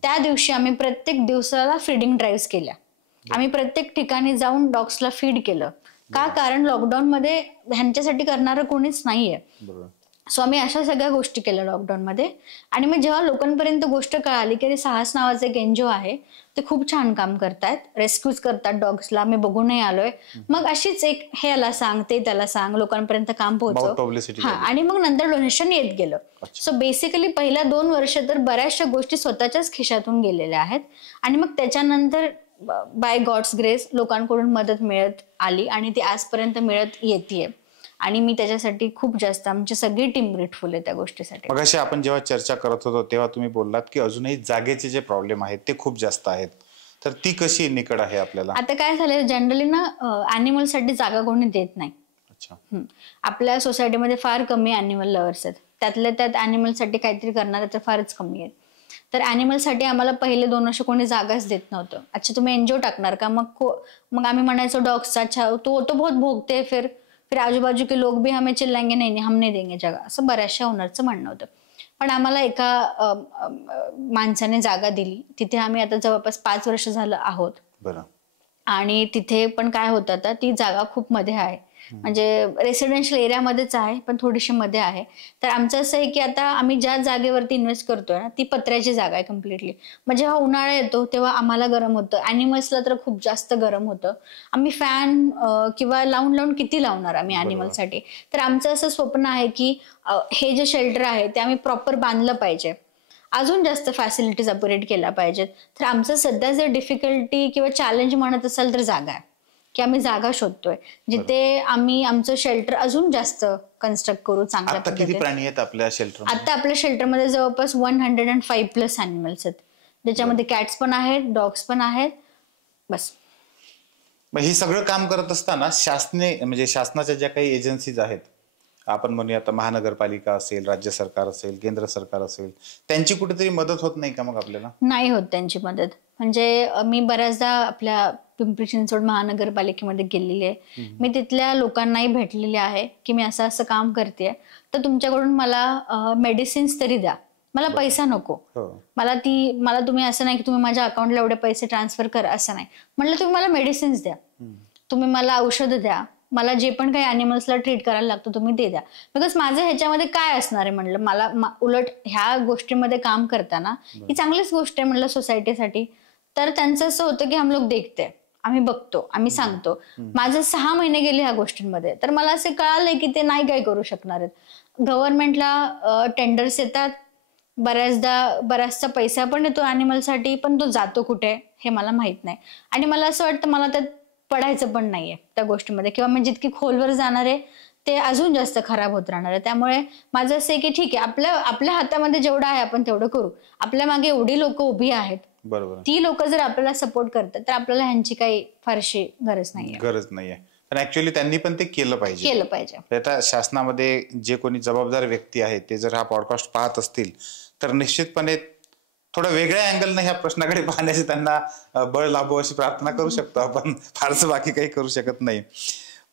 त्या दिवशी आम्ही प्रत्येक दिवसाला फीडिंग ड्राईव्ह केल्या. आम्ही प्रत्येक ठिकाणी जाऊन डॉग्सला फीड केलं. का? कारण लॉकडाऊन मध्ये ह्यांच्यासाठी करणारं कोणीच नाहीये. सो आम्ही अशा सगळ्या गोष्टी केल्या लॉकडाऊनमध्ये. आणि मग जेव्हा लोकांपर्यंत गोष्ट कळाली की साहस नावाचं एक एनजीओ आहे, ते खूप छान काम करतायत, रेस्क्यूज करतात डॉग्सला, मी बघूनही आलोय. मग अशीच एक हे याला सांग ते त्याला सांग, लोकांपर्यंत काम पोहोचव. आणि मग नंतर डोनेशन येत गेलं. सो बेसिकली पहिल्या 2 वर्ष तर बऱ्याचशा गोष्टी स्वतःच्याच खिशातून गेलेल्या आहेत. आणि मग त्याच्यानंतर बाय गॉड्स ग्रेस लोकांकडून मदत मिळत आली आणि ती आजपर्यंत मिळत येते. आणि मी त्याच्यासाठी खूप जास्त, आमची सगळी टीम ग्रेटफुल आहे त्या गोष्टीसाठी. मग अशी आपण जेव्हा चर्चा करत होतो तेव्हा तुम्ही बोललात की अजूनही जागेचे जे प्रॉब्लेम आहेत ते खूप जास्त आहेत, तर ती कशी निकड आहे आपल्याला? आता काय झालंय, जनरली ना ॲनिमलसाठी जागा कोणी देत नाही. अच्छा. आपल्या सोसायटीमध्ये फार कमी ॲनिमल लव्हर्स आहेत, त्यातल्या त्यात ॲनिमलसाठी काहीतरी करणारे तर फारच कमी आहेत. तर ॲनिमलसाठी आम्हाला पहिले 2 वर्ष कोणी जागाच देत नव्हतं. अच्छा तुम्ही एनजीओ टाकणार का? मग आम्ही म्हणायचो डॉग्सचा, अच्छा तो बहुत भोगते, फिर आजूबाजू के लोग भी हमें चिल्लाएंगे, नहीं हम नहीं देंगे जगह, असं बऱ्याचशा ओनरचं म्हणणं होतं. पण आम्हाला एका माणसाने जागा दिली, तिथे आम्ही आता जवळपास 5 वर्ष झालं आहोत. बरं. आणि तिथे पण काय होतं, आता ती जागा खूप मध्ये आहे, म्हणजे रेसिडेन्शियल एरियामध्येच आहे पण थोडीशी मध्ये आहे. तर आमचं असं आहे की आता आम्ही ज्या जागेवरती इन्व्हेस्ट करतोय ना ती पत्र्याची जागा आहे कम्प्लिटली. मग जेव्हा उन्हाळा येतो तेव्हा आम्हाला गरम होतं, ॲनिमल्सला तर खूप जास्त गरम होतं. आम्ही फॅन किंवा लावून किती लावणार आम्ही ॲनिमलसाठी. तर आमचं असं स्वप्न आहे की हे जे शेल्टर आहे ते आम्ही प्रॉपर बांधलं पाहिजे, अजून जास्त फॅसिलिटीज अपग्रेड केल्या पाहिजेत. तर आमचं सध्या जर डिफिकल्टी किंवा चॅलेंज म्हणत असाल तर जागा आहे, की आम्ही जागा शोधतोय जिथे आम्ही आमचं शेल्टर अजून जास्त कन्स्ट्रक्ट करू चांगल्या पद्धतीने. किती प्राणी आहेत आपल्या शेल्टर? आता आपल्या शेल्टरमध्ये जवळपास 105+ ॲनिमल्स आहेत, ज्याच्यामध्ये कॅट्स पण आहेत, डॉग्स पण आहेत. बस. मग हे सगळं काम करत असताना शासनाच्या ज्या काही एजन्सीज आहेत, आपण म्हणूया आता महानगरपालिका असेल, राज्य सरकार असेल, केंद्र सरकार असेल, त्यांची कुठेतरी मदत होत नाही का मग आपल्याला? नाही होत त्यांची मदत. म्हणजे मी बऱ्याचदा आपल्या पिंपरी चिंचवड महानगरपालिकेमध्ये गेलेली आहे, मी तिथल्या लोकांनाही भेटलेले आहे की मी असं काम करते, तर तुमच्याकडून मला मेडिसिन्स तरी द्या, मला पैसा नको. मला तुम्ही असं नाही की तुम्ही माझ्या अकाउंटला एवढे पैसे ट्रान्सफर करा, असं नाही. म्हटलं तुम्ही मला मेडिसिन्स द्या, तुम्ही मला औषधं द्या, मला जे पण काही ॲनिमल्सला ट्रीट करायला लागतं तुम्ही ते द्या. बिकॉज माझं ह्याच्यामध्ये काय असणार आहे म्हणलं, मला उलट ह्या गोष्टीमध्ये काम करताना ही चांगलीच गोष्ट आहे म्हणलं सोसायटीसाठी. तर त्यांचं असं होतं की हम लोग देखते, आम्ही बघतो, आम्ही सांगतो. माझं 6 महिने गेले ह्या गोष्टींमध्ये, तर मला असं कळालंय की ते नाही काय करू शकणार आहेत. गव्हर्नमेंटला टेंडर्स येतात, बऱ्याचसा पैसा पण येतो ॲनिमलसाठी, पण तो जातो कुठे हे मला माहित नाही. आणि मला असं वाटतं मला त्यात पडायचं पण नाहीये त्या गोष्टीमध्ये, किंवा मी जितकी खोलवर जाणार आहे ते अजून जास्त खराब होत राहणार आहे. त्यामुळे माझं असं आहे की ठीक आहे, आपल्या हातामध्ये जेवढं आहे आपण तेवढं करू. आपल्या मागे एवढी लोक उभी आहेत, बरोबर, ती लोक जर आपल्याला सपोर्ट करतात तर आपल्याला ह्यांची काही फारशी गरज नाहीये. पण ऍक्च्युअली त्यांनी पण ते केलं पाहिजे. आता शासनामध्ये जे कोणी जबाबदार व्यक्ती आहेत ते जर हा पॉडकास्ट पाहत असतील तर निश्चितपणे थोडं वेगळ्या अँगलनं ह्या प्रश्नाकडे पाहण्याची त्यांना बळ लाभो अशी प्रार्थना करू शकतो आपण, फारसं बाकी काही करू शकत नाही.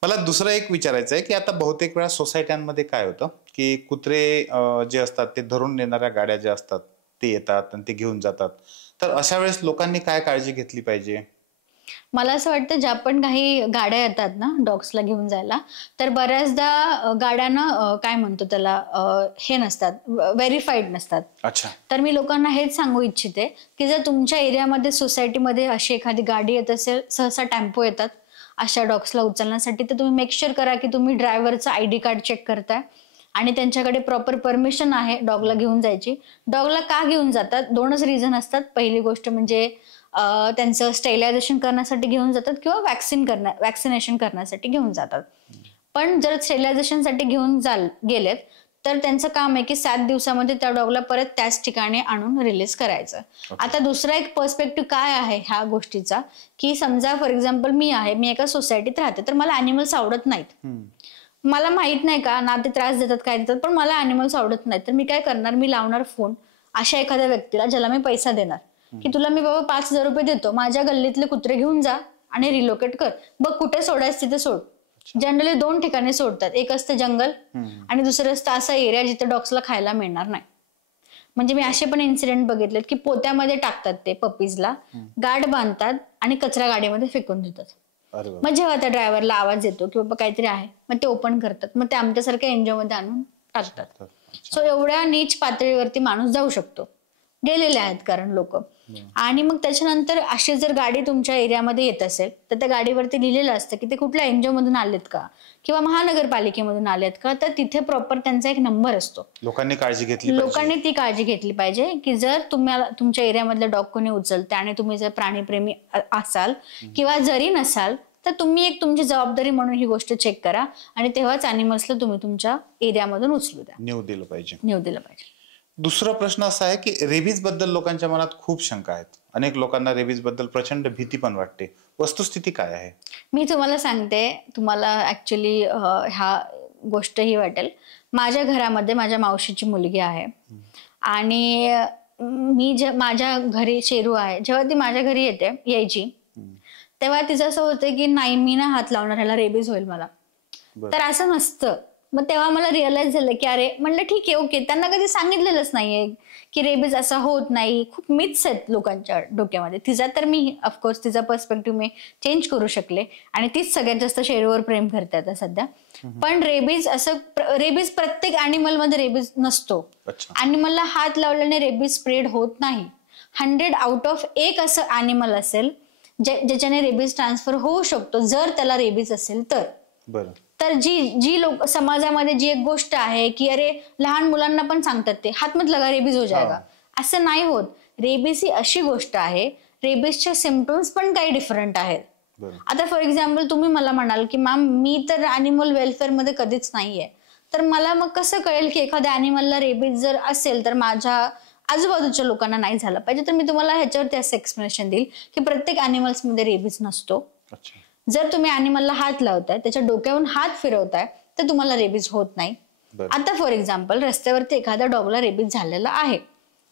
मला दुसरं एक विचारायचं आहे की आता बहुतेक वेळा सोसायट्यांमध्ये काय होतं की कुत्रे जे असतात ते धरून नेणाऱ्या गाड्या ज्या असतात ते येतात आणि ते घेऊन जातात, तर अशा वेळेस लोकांनी काय काळजी घेतली पाहिजे? मला असं वाटतं ज्या पण काही गाड्या येतात ना डॉग्सला घेऊन जायला, तर बऱ्याचदा गाड्यांना काय म्हणतो त्याला हे नसतात, व्हेरीफाईड नसतात. अच्छा. तर मी लोकांना हेच सांगू इच्छिते की जर तुमच्या एरियामध्ये सोसायटीमध्ये अशी एखादी गाडी येत असेल, सहसा टेम्पो येतात अशा डॉग्सला उचलण्यासाठी, तर तुम्ही मेक शुअर करा की तुम्ही ड्रायव्हरचं ID कार्ड चेक करताय आणि त्यांच्याकडे प्रॉपर परमिशन आहे डॉगला घेऊन जायची. डॉगला का घेऊन जातात? 2च रिझन असतात. पहिली गोष्ट म्हणजे त्यांचं स्टेरिलायझेशन करण्यासाठी घेऊन जातात किंवा वॅक्सिनेशन करण्यासाठी घेऊन जातात. पण जर स्टेरिलायझेशनसाठी घेऊन गेलेत तर त्यांचं काम आहे की 7 दिवसामध्ये त्या डॉगला परत त्याच ठिकाणी आणून रिलीज करायचं. आता दुसरा एक पर्स्पेक्टिव्ह काय आहे ह्या गोष्टीचा, की समजा फॉर एक्झाम्पल मी एका सोसायटीत राहते, तर मला ॲनिमल्स आवडत नाहीत, मला माहित नाही का ना ते त्रास देतात काय देतात, पण मला ॲनिमल्स आवडत नाहीत. तर मी काय करणार, मी लावणार फोन अशा एखाद्या व्यक्तीला ज्याला मी पैसा देणार की तुला मी बाबा 5,000 रुपये देतो, माझ्या गल्लीतले कुत्रे घेऊन जा आणि रिलोकेट कर, बघ कुठे सोडायचं तिथे सोड. जनरली 2 ठिकाणी सोडतात, एक असतं जंगल आणि दुसरं असतं असा एरिया जिथे डॉग्सला खायला मिळणार नाही. म्हणजे मी असे पण इन्सिडेंट बघितलेत की पोत्यामध्ये टाकतात ते पपीजला, गाड बांधतात आणि कचरा गाडीमध्ये फेकून देतात. मग जेव्हा त्या ड्रायव्हरला आवाज येतो की बाबा काहीतरी आहे, मग ते ओपन करतात, मग ते आमच्यासारख्या एनजीओ मध्ये आणून टाकतात. सो एवढ्या नीच पातळीवरती माणूस जाऊ शकतो, गेलेले आहेत कारण लोक. आणि मग त्याच्यानंतर अशी जर गाडी तुमच्या एरियामध्ये येत असेल तर त्या गाडीवरती लिहिलेलं असतं की ते कुठल्या एनजीओ मधून आलेत का किंवा महानगरपालिकेमधून आलेत का, तर तिथे प्रॉपर त्यांचा एक नंबर असतो. लोकांनी काळजी घेतली, लोकांनी ती काळजी घेतली पाहिजे की जर तुम्हाला तुमच्या एरियामधलं डॉग कोणी उचलते आणि तुम्ही जर प्राणीप्रेमी असाल किंवा जरी नसाल तर तुम्ही एक तुमची जबाबदारी म्हणून ही गोष्ट चेक करा आणि तेव्हाच अॅनिमल्सला तुम्ही तुमच्या एरियामधून उचलू द्या, नेऊ दिलं पाहिजे. दुसरा प्रश्न असा आहे की रेबीज बद्दल लोकांच्या मनात खूप शंका आहेत. अनेक लोकांना रेबीज बद्दल प्रचंड भीती पण वाटते. वस्तुस्थिती काय आहे? मी तुम्हाला सांगते, तुम्हाला ऍक्च्युली ह्या गोष्ट ही वाटेल. माझ्या घरामध्ये माझ्या मावशीची मुलगी आहे आणि माझ्या घरी शेरू आहे. जेव्हा ती माझ्या घरी यायची तेव्हा तिचं असं होतं की नाही, मी ना हात लावणार, ह्याला रेबीज होईल मला. तर असं नसतं. मग तेव्हा मला रिअलाइज झालं की अरे, म्हणलं ठीक आहे, ओके, त्यांना कधी सांगितलेलंच नाहीये की रेबीज असा होत नाही. खूप मिथ्स आहेत लोकांच्या डोक्यामध्ये. तिचा तर मी ऑफकोर्स तिचा पर्स्पेक्टिव्ह मी चेंज करू शकले आणि तीच सगळ्यात जास्त शेरूवर प्रेम करते आता सध्या. पण रेबीज प्रत्येक ॲनिमल मध्ये रेबीज नसतो. ॲनिमलला हात लावल्याने रेबीज स्प्रेड होत नाही. 100 आउट ऑफ 1 असं ॲनिमल असेल ज्याच्याने रेबीज ट्रान्सफर होऊ शकतो जर त्याला रेबीज असेल तर. तर जी लोक समाजामध्ये जी एक गोष्ट आहे की अरे लहान मुलांना पण सांगतात ते हात मत लगा रेबीज हो जाएगा, असं नाही होत. रेबीज ही अशी गोष्ट आहे, रेबीजचे सिम्पटम्स पण काही डिफरंट आहेत. आता फॉर एक्झाम्पल तुम्ही मला म्हणाल की मॅम मी तर ॲनिमल वेलफेअर मध्ये कधीच नाहीये, तर मला मग कसं कळेल की एखाद्या ॲनिमलला रेबीज जर असेल तर माझ्या आजूबाजूच्या लोकांना नाही झालं पाहिजे? तर मी तुम्हाला ह्याच्यावरती असं एक्सप्लेनेशन देईल की प्रत्येक ॲनिमल्स मध्ये रेबीज नसतो. जर तुम्ही ॲनिमलला हात लावताय, त्याच्या डोक्यावरून हात फिरवताय, तर तुम्हाला रेबीज होत नाही. आता फॉर एक्झाम्पल रस्त्यावरती एखाद्या डॉगला रेबीज झालेला आहे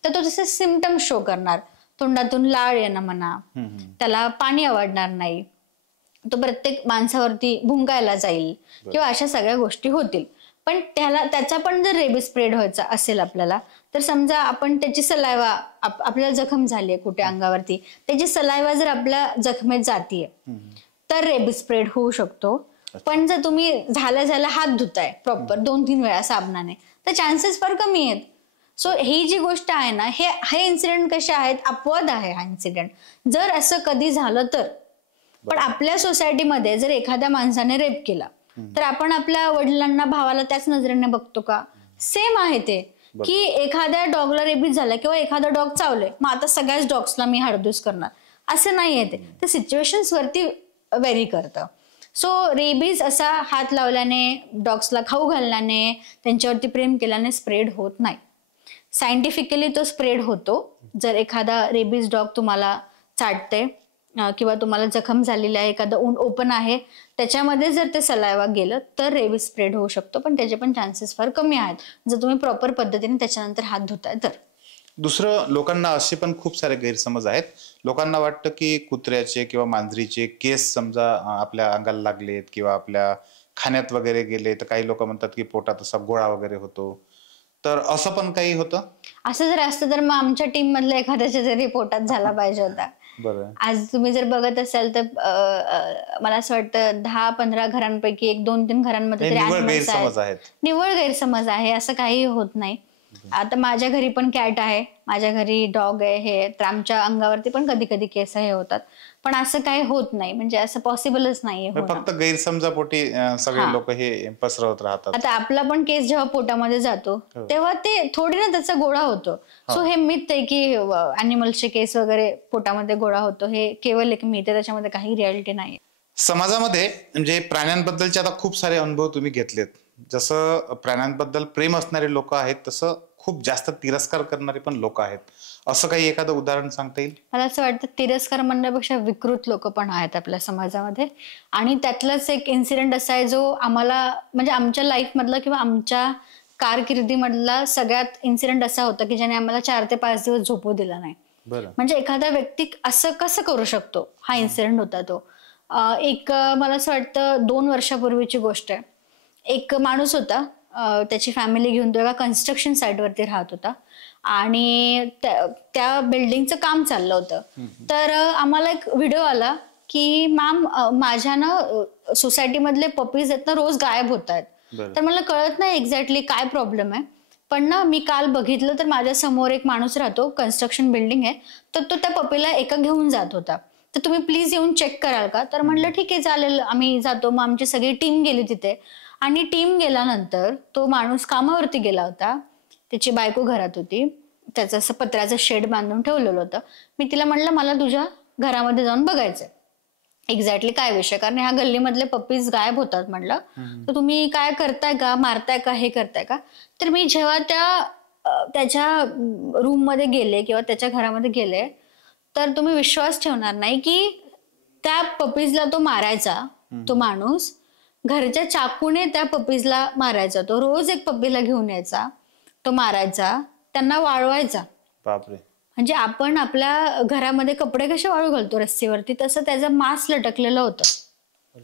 तर तो तसे सिम्पटम्स शो करणार. तोंडातून लाळ येणं म्हणा, त्याला पाणी आवडणार नाही, तो प्रत्येक माणसावरती भुंकायला जाईल किंवा अशा सगळ्या गोष्टी होतील. पण त्याचा पण जर रेबीज स्प्रेड व्हायचा असेल आपल्याला, तर समजा आपण त्याची सलायवा, आपल्याला जखम झालीये कुठे अंगावरती, त्याची सलायवा जर आपल्या जखमेत जातीये तर रेबीज स्प्रेड होऊ शकतो. पण जर तुम्ही झाल्या हात धुताय प्रॉपर 2-3 वेळा साबणाने तर चान्सेस फार कमी आहेत. सो ही जी गोष्ट आहे ना, हे इन्सिडेंट कसे आहेत, अपवाद आहे हा इन्सिडेंट. जर असं कधी झालं तर. पण आपल्या सोसायटीमध्ये जर एखाद्या माणसाने रेप केला तर आपण आपल्या वडिलांना भावाला त्याच नजरेने बघतो का? सेम आहे ते की एखाद्या डॉगला रेबीज झाला किंवा एखादा डॉग चावले, मग आता सगळ्याच डॉग्सला मी हाडदूस करणार, असं नाहीये. ते सिच्युएशन्स वरती व्हेरी करतं. सो रेबीज असा हात लावल्याने, डॉग्सला खाऊ घालण्याने, त्यांच्यावरती प्रेम केल्याने स्प्रेड होत नाही. सायंटिफिकली तो स्प्रेड होतो. जर एखादा रेबीज डॉग तुम्हाला चाटते किंवा तुम्हाला जखम झालेली आहे, एखादं ऊंड ओपन आहे, त्याच्यामध्ये जर ते सलायवा गेलं तर रेबीज स्प्रेड होऊ शकतो. पण त्याचे पण चान्सेस फार कमी आहेत जर तुम्ही प्रॉपर पद्धतीने त्याच्यानंतर हात धुताय तर. दुसरं, लोकांना असे पण खूप सारे गैरसमज आहेत. लोकांना वाटतं की कुत्र्याचे किंवा मांजरीचे केस समजा आपल्या अंगाला लागलेत किंवा आपल्या खाण्यात वगैरे गेले तर काही लोक म्हणतात की पोटात असा गोळा वगैरे होतो. तर असं पण काही होतं? असं जर असतं तर मग आमच्या टीम मधल्या एखाद्याच्या तरी पोटात झाला पाहिजे होता. आज तुम्ही जर बघत असाल तर मला असं वाटतं 10-15 घरांपैकी 1-2-3 घरांमध्ये निव्वळ गैरसमज आहे. असं काही होत नाही. आता माझ्या घरी पण कॅट आहे, माझ्या घरी डॉग आहे, हे तर आमच्या अंगावरती पण कधी कधी केस हे होतात. पण असं काही होत नाही, म्हणजे असं पॉसिबलच नाहीये. फक्त गैरसमजापोटी सगळे लोक हे पसरवत राहतात. आता आपला पण केस जेव्हा पोटामध्ये जातो तेव्हा ते थोडी ना त्याचा गोळा होतो. सो हे मिथ आहे की अॅनिमल्सचे केस वगैरे पोटामध्ये गोळा होतो, हे केवळ एक मिथ आहे, त्याच्यामध्ये काही रियालिटी नाही. समाजामध्ये म्हणजे प्राण्यांबद्दलचे आता खूप सारे अनुभव तुम्ही घेतलेत. जसं प्राण्यांबद्दल प्रेम असणारे लोक आहेत तसं खूप जास्त तिरस्कार करणारे पण लोक आहेत. असं काही एखादं उदाहरण सांगता येईल? मला असं वाटतं तिरस्कार म्हणण्यापेक्षा विकृत लोक पण आहेत आपल्या समाजामध्ये. आणि त्यातलाच एक इन्सिडेंट असा आहे जो आम्हाला, म्हणजे आमच्या लाईफ मधला किंवा आमच्या कारकिर्दीमधला सगळ्यात इन्सिडेंट असा होता की ज्याने आम्हाला 4 ते 5 दिवस झोपू दिला नाही. म्हणजे एखादा व्यक्ती असं कसं करू शकतो, हा इन्सिडेंट होता तो. एक मला असं वाटतं 2 वर्षापूर्वीची गोष्ट आहे. एक माणूस होता, त्याची फॅमिली घेऊन तो एका कन्स्ट्रक्शन साईट वरती राहत होता आणि त्या बिल्डिंगचं काम चाललं होतं. तर आम्हाला एक व्हिडिओ आला की मॅम माझ्या ना सोसायटी मधले पपीज आहेत ना रोज गायब होत आहेत. तर मला कळत नाही एक्झॅक्टली काय प्रॉब्लेम आहे. पण ना मी काल बघितलं तर माझ्या समोर एक माणूस राहतो, कन्स्ट्रक्शन बिल्डिंग आहे, तर तो त्या पप्पीला एका घेऊन जात होता. तर तुम्ही प्लीज येऊन चेक कराल का? तर म्हटलं ठीक आहे चालेल, आम्ही जातो. मग आमची सगळी टीम गेली तिथे आणि टीम गेल्यानंतर तो माणूस कामावरती गेला होता, त्याची बायको घरात होती, त्याचं असं पत्र्याचं शेड बांधून ठेवलेलं होतं. मी तिला म्हटलं मला तुझ्या घरामध्ये जाऊन बघायचंय एक्झॅक्टली काय विषय, कारण ह्या गल्लीमधले पप्पीज गायब होतात म्हटलं. तर तुम्ही काय करताय का, मारताय का, हे करताय का? तर मी जेव्हा त्याच्या रूम मध्ये गेले किंवा त्याच्या घरामध्ये गेले, तर तुम्ही विश्वास ठेवणार नाही की त्या पप्पीजला तो मारायचा, तो माणूस घरच्या चाकूने त्या पप्पीजला मारायचा. तो रोज एक पप्पीला घेऊन यायचा, तो मारायचा, त्यांना वाळवायचा. बापरे. म्हणजे आपण आपल्या घरामध्ये कपडे कसे वाळू घालतो रस्सीवरती, तसं त्याचं मांस लटकलेलं होतं.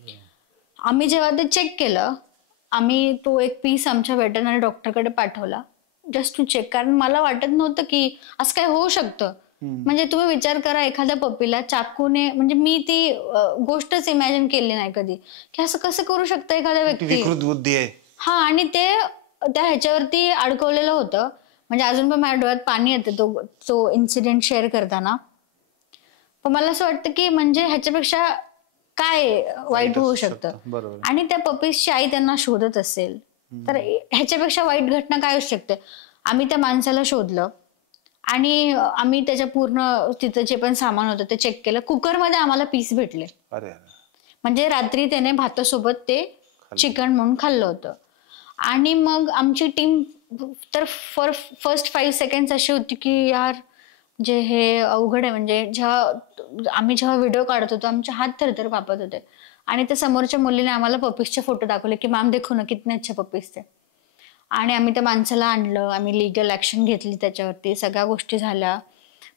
आम्ही जेव्हा ते चेक केलं, आम्ही तो एक पीस आमच्या वेटरनरी डॉक्टरकडे पाठवला जस्ट टू चेक, कारण मला वाटत नव्हतं की असं काय होऊ शकतं. म्हणजे तुम्ही विचार करा, एखाद्या पप्पीला चाकूने, म्हणजे मी ती गोष्टच इमॅजिन केली नाही कधी की असं कसं करू शकतं एखाद्या व्यक्ती. विकृत बुद्धी आहे. हा, आणि ते त्या ह्याच्यावरती अडकवलेलं होतं. म्हणजे अजून पण माझ्या डोळ्यात पाणी येते तो इन्सिडेंट शेअर करताना. पण मला असं वाटतं की म्हणजे ह्याच्यापेक्षा काय वाईट होऊ शकतं. आणि त्या पप्पीजची आई त्यांना शोधत असेल तर ह्याच्यापेक्षा वाईट घटना काय होऊ शकते. आम्ही त्या माणसाला शोधलं आणि आम्ही त्याच्या पूर्ण तिथं जे पण सामान होतं ते चेक केलं. कुकरमध्ये आम्हाला पीस भेटले. म्हणजे रात्री त्याने भातासोबत ते चिकन म्हणून खाल्लं होतं. आणि मग आमची टीम तर फर्स्ट 5 सेकंड अशी होती की यार जे हे अवघड आहे. म्हणजे आम्ही जेव्हा व्हिडिओ काढत होतो आमचे हात थरथर कापत होते. आणि त्या समोरच्या मुलीने आम्हाला पप्पीजचे फोटो दाखवले की मॅम देखो ना कितने अच्छे पप्पीज थे. आणि आम्ही त्या माणसाला आणलं, आम्ही लिगल ऍक्शन घेतली त्याच्यावरती, सगळ्या गोष्टी झाल्या.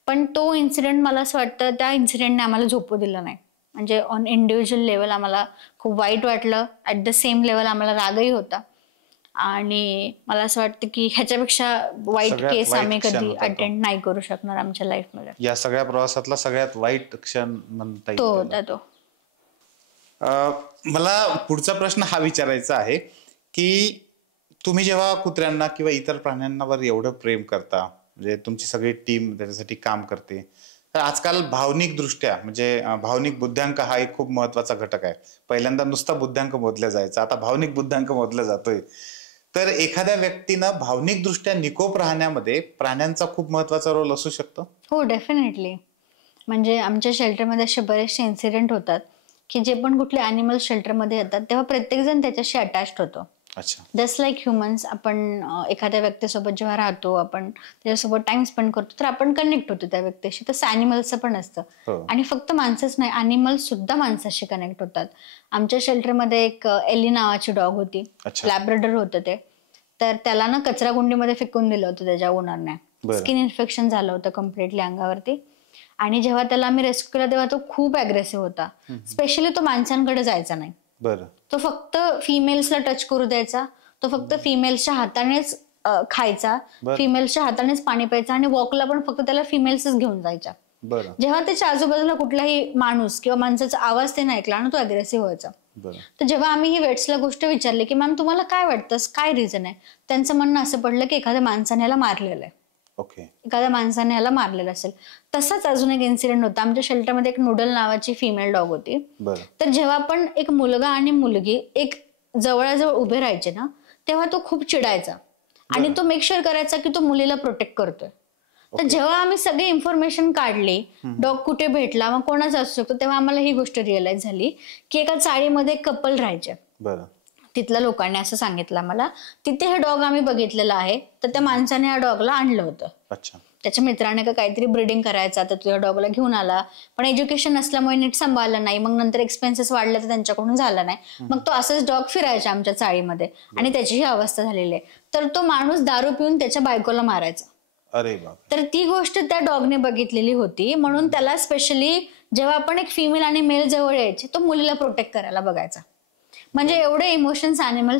पण तो इन्सिडेंट मला असं वाटतं त्या इन्सिडेंटने आम्हाला झोपू दिलं नाही. म्हणजे ऑन इंडिव्हिज्युअल लेवल आम्हाला खूप वाईट वाटलं, ऍट द सेम लेवल आम्हाला रागही होता. आणि मला असं वाटतं की ह्याच्यापेक्षा वाईट केस आम्ही कधी अटेंड नाही करू शकणार आमच्या लाईफमध्ये. या सगळ्या प्रवासातला सगळ्यात वाईट क्षण म्हणता तो होता तो. मला पुढचा प्रश्न हा विचारायचा आहे की तुम्ही जेव्हा कुत्र्यांना किंवा इतर प्राण्यांवर एवढं प्रेम करता, म्हणजे तुमची सगळी टीम त्याच्यासाठी काम करते, तर आजकाल भावनिक दृष्ट्या म्हणजे भावनिक बुद्ध्यांक हा एक खूप महत्वाचा घटक आहे. पहिल्यांदा नुसता बुद्ध्यांक मोजला जायचा, आता भावनिक बुद्ध्यांक मोजला जातोय. तर एखाद्या व्यक्तीनं भावनिक दृष्ट्या निकोप राहण्यामध्ये प्राण्यांचा खूप महत्वाचा रोल असू शकतो. हो, डेफिनेटली. म्हणजे आमच्या शेल्टरमध्ये असे बरेचसे इन्सिडेंट होतात की जे पण कुठले अॅनिमल शेल्टरमध्ये येतात तेव्हा प्रत्येक जण त्याच्याशी अटॅच्ड होतो. जस्ट लाईक ह्युमन्स, आपण एखाद्या व्यक्तीसोबत जेव्हा राहतो, आपण त्याच्यासोबत टाइम स्पेंड करतो तर आपण कनेक्ट होतो त्या व्यक्तीशी. तसं अॅनिमल्सचं पण असतं. आणि फक्त माणसंच नाही, अॅनिमल्स सुद्धा माणसाशी कनेक्ट होतात. आमच्या शेल्टरमध्ये एक एली नावाची डॉग होती, लॅब्राडोर होतं ते. तर त्याला ना कचरा कुंडीमध्ये फेकून दिलं होतं त्याच्या ओनरने. स्किन इन्फेक्शन झालं होतं कम्प्लिटली अंगावरती. आणि जेव्हा त्याला आम्ही रेस्क्यू केला तेव्हा तो खूप अग्रेसिव्ह होता. स्पेशली तो माणसांकडे जायचा नाही. तो फक्त फिमेल्सला टच करू द्यायचा, तो फक्त फिमेल्सच्या हातानेच खायचा, फिमेल्सच्या हातानेच पाणी प्यायचा आणि वॉकला पण फक्त त्याला फिमेल्सच घेऊन जायच्या. जेव्हा त्याच्या आजूबाजूला कुठलाही माणूस किंवा माणसाचा आवाज त्याने ऐकला ना तो अग्रेसिव्ह व्हायचा. तर जेव्हा आम्ही ही वेट्सला गोष्ट विचारली की मॅम तुम्हाला काय वाटतं, काय रिझन आहे, त्यांचं म्हणणं असं पडलं की एखाद्या माणसाने याला मारलेलं आहे. एखाद्या माणसाने याला मारलेलं असेल. तसाच अजून एक इन्सिडेंट होता. आमच्या शेल्टरमध्ये एक नूडल नावाची फिमेल डॉग होती. तर जेव्हा पण एक मुलगा आणि मुलगी एक जवळजवळ उभे राहायचे ना तेव्हा तो खूप चिडायचा आणि तो मेक शुअर करायचा की तो मुलीला प्रोटेक्ट करतोय. तर जेव्हा आम्ही सगळी इन्फॉर्मेशन काढली, डॉग कुठे भेटला, मग कोणाचा असू शकतो, तेव्हा आम्हाला ही गोष्ट रिअलाइज झाली की एका चाळीमध्ये कपल राहायचे. तिथल्या लोकांनी असं सांगितलं मला, तिथे हे डॉग आम्ही बघितलेलं आहे. तर त्या माणसाने या डॉगला आणलं होतं. त्याच्या मित्राने काहीतरी ब्रीडिंग करायचा, तर तुझ्या डॉगला घेऊन आला. पण एज्युकेशन नसल्यामुळे नीट सांभाळलं नाही. मग नंतर एक्सपेन्सेस वाढले तर त्यांच्याकडून झालं नाही. मग तो असंच डॉग फिरायचा आमच्या चाळीमध्ये आणि त्याची ही अवस्था झालेली आहे. तर तो माणूस दारू पिऊन त्याच्या बायकोला मारायचा. तर ती गोष्ट त्या डॉगने बघितलेली होती. म्हणून त्याला स्पेशली जेव्हा आपण एक फिमेल आणि मेल जवळ यायचे तो मुलीला प्रोटेक्ट करायला बघायचा. म्हणजे एवढे इमोशन्स अॅनिमल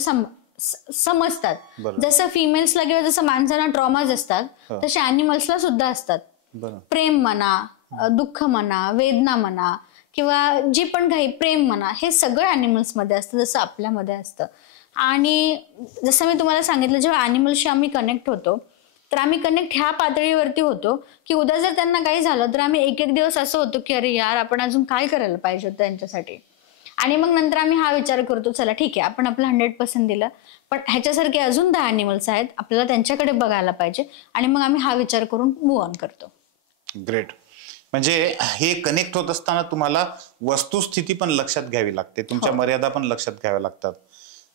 समजतात. जसं फिमेल्सला किंवा जसं माणसांना ट्रॉमाज असतात तसे अॅनिमल्सला सुद्धा असतात. प्रेम म्हणा, दुःख म्हणा, वेदना म्हणा किंवा जी पण काही प्रेम म्हणा, हे सगळं अॅनिमल्स मध्ये असतं जसं आपल्यामध्ये असतं. आणि जसं मी तुम्हाला सांगितलं, जेव्हा ॲनिमल्सशी आम्ही कनेक्ट होतो तर आम्ही कनेक्ट ह्या पातळीवरती होतो की उद्या जर त्यांना काही झालं तर आम्ही एक एक दिवस असं होतो की अरे यार, आपण अजून काय करायला पाहिजे होतं त्यांच्यासाठी. आणि मग नंतर आम्ही हा विचार करतो, चला ठीक आहे, आपण आपलं 100% दिलं, पण ह्याच्यासारखे अजून 10 ॲनिमल्स आहेत, आपल्याला त्यांच्याकडे बघायला पाहिजे. आणि मग आम्ही हा विचार करून मूव्ह ऑन करतो. ग्रेट. म्हणजे हे कनेक्ट होत असताना तुम्हाला वस्तुस्थिती पण लक्षात घ्यावी लागते, तुमच्या मर्यादा पण लक्षात घ्याव्या लागतात.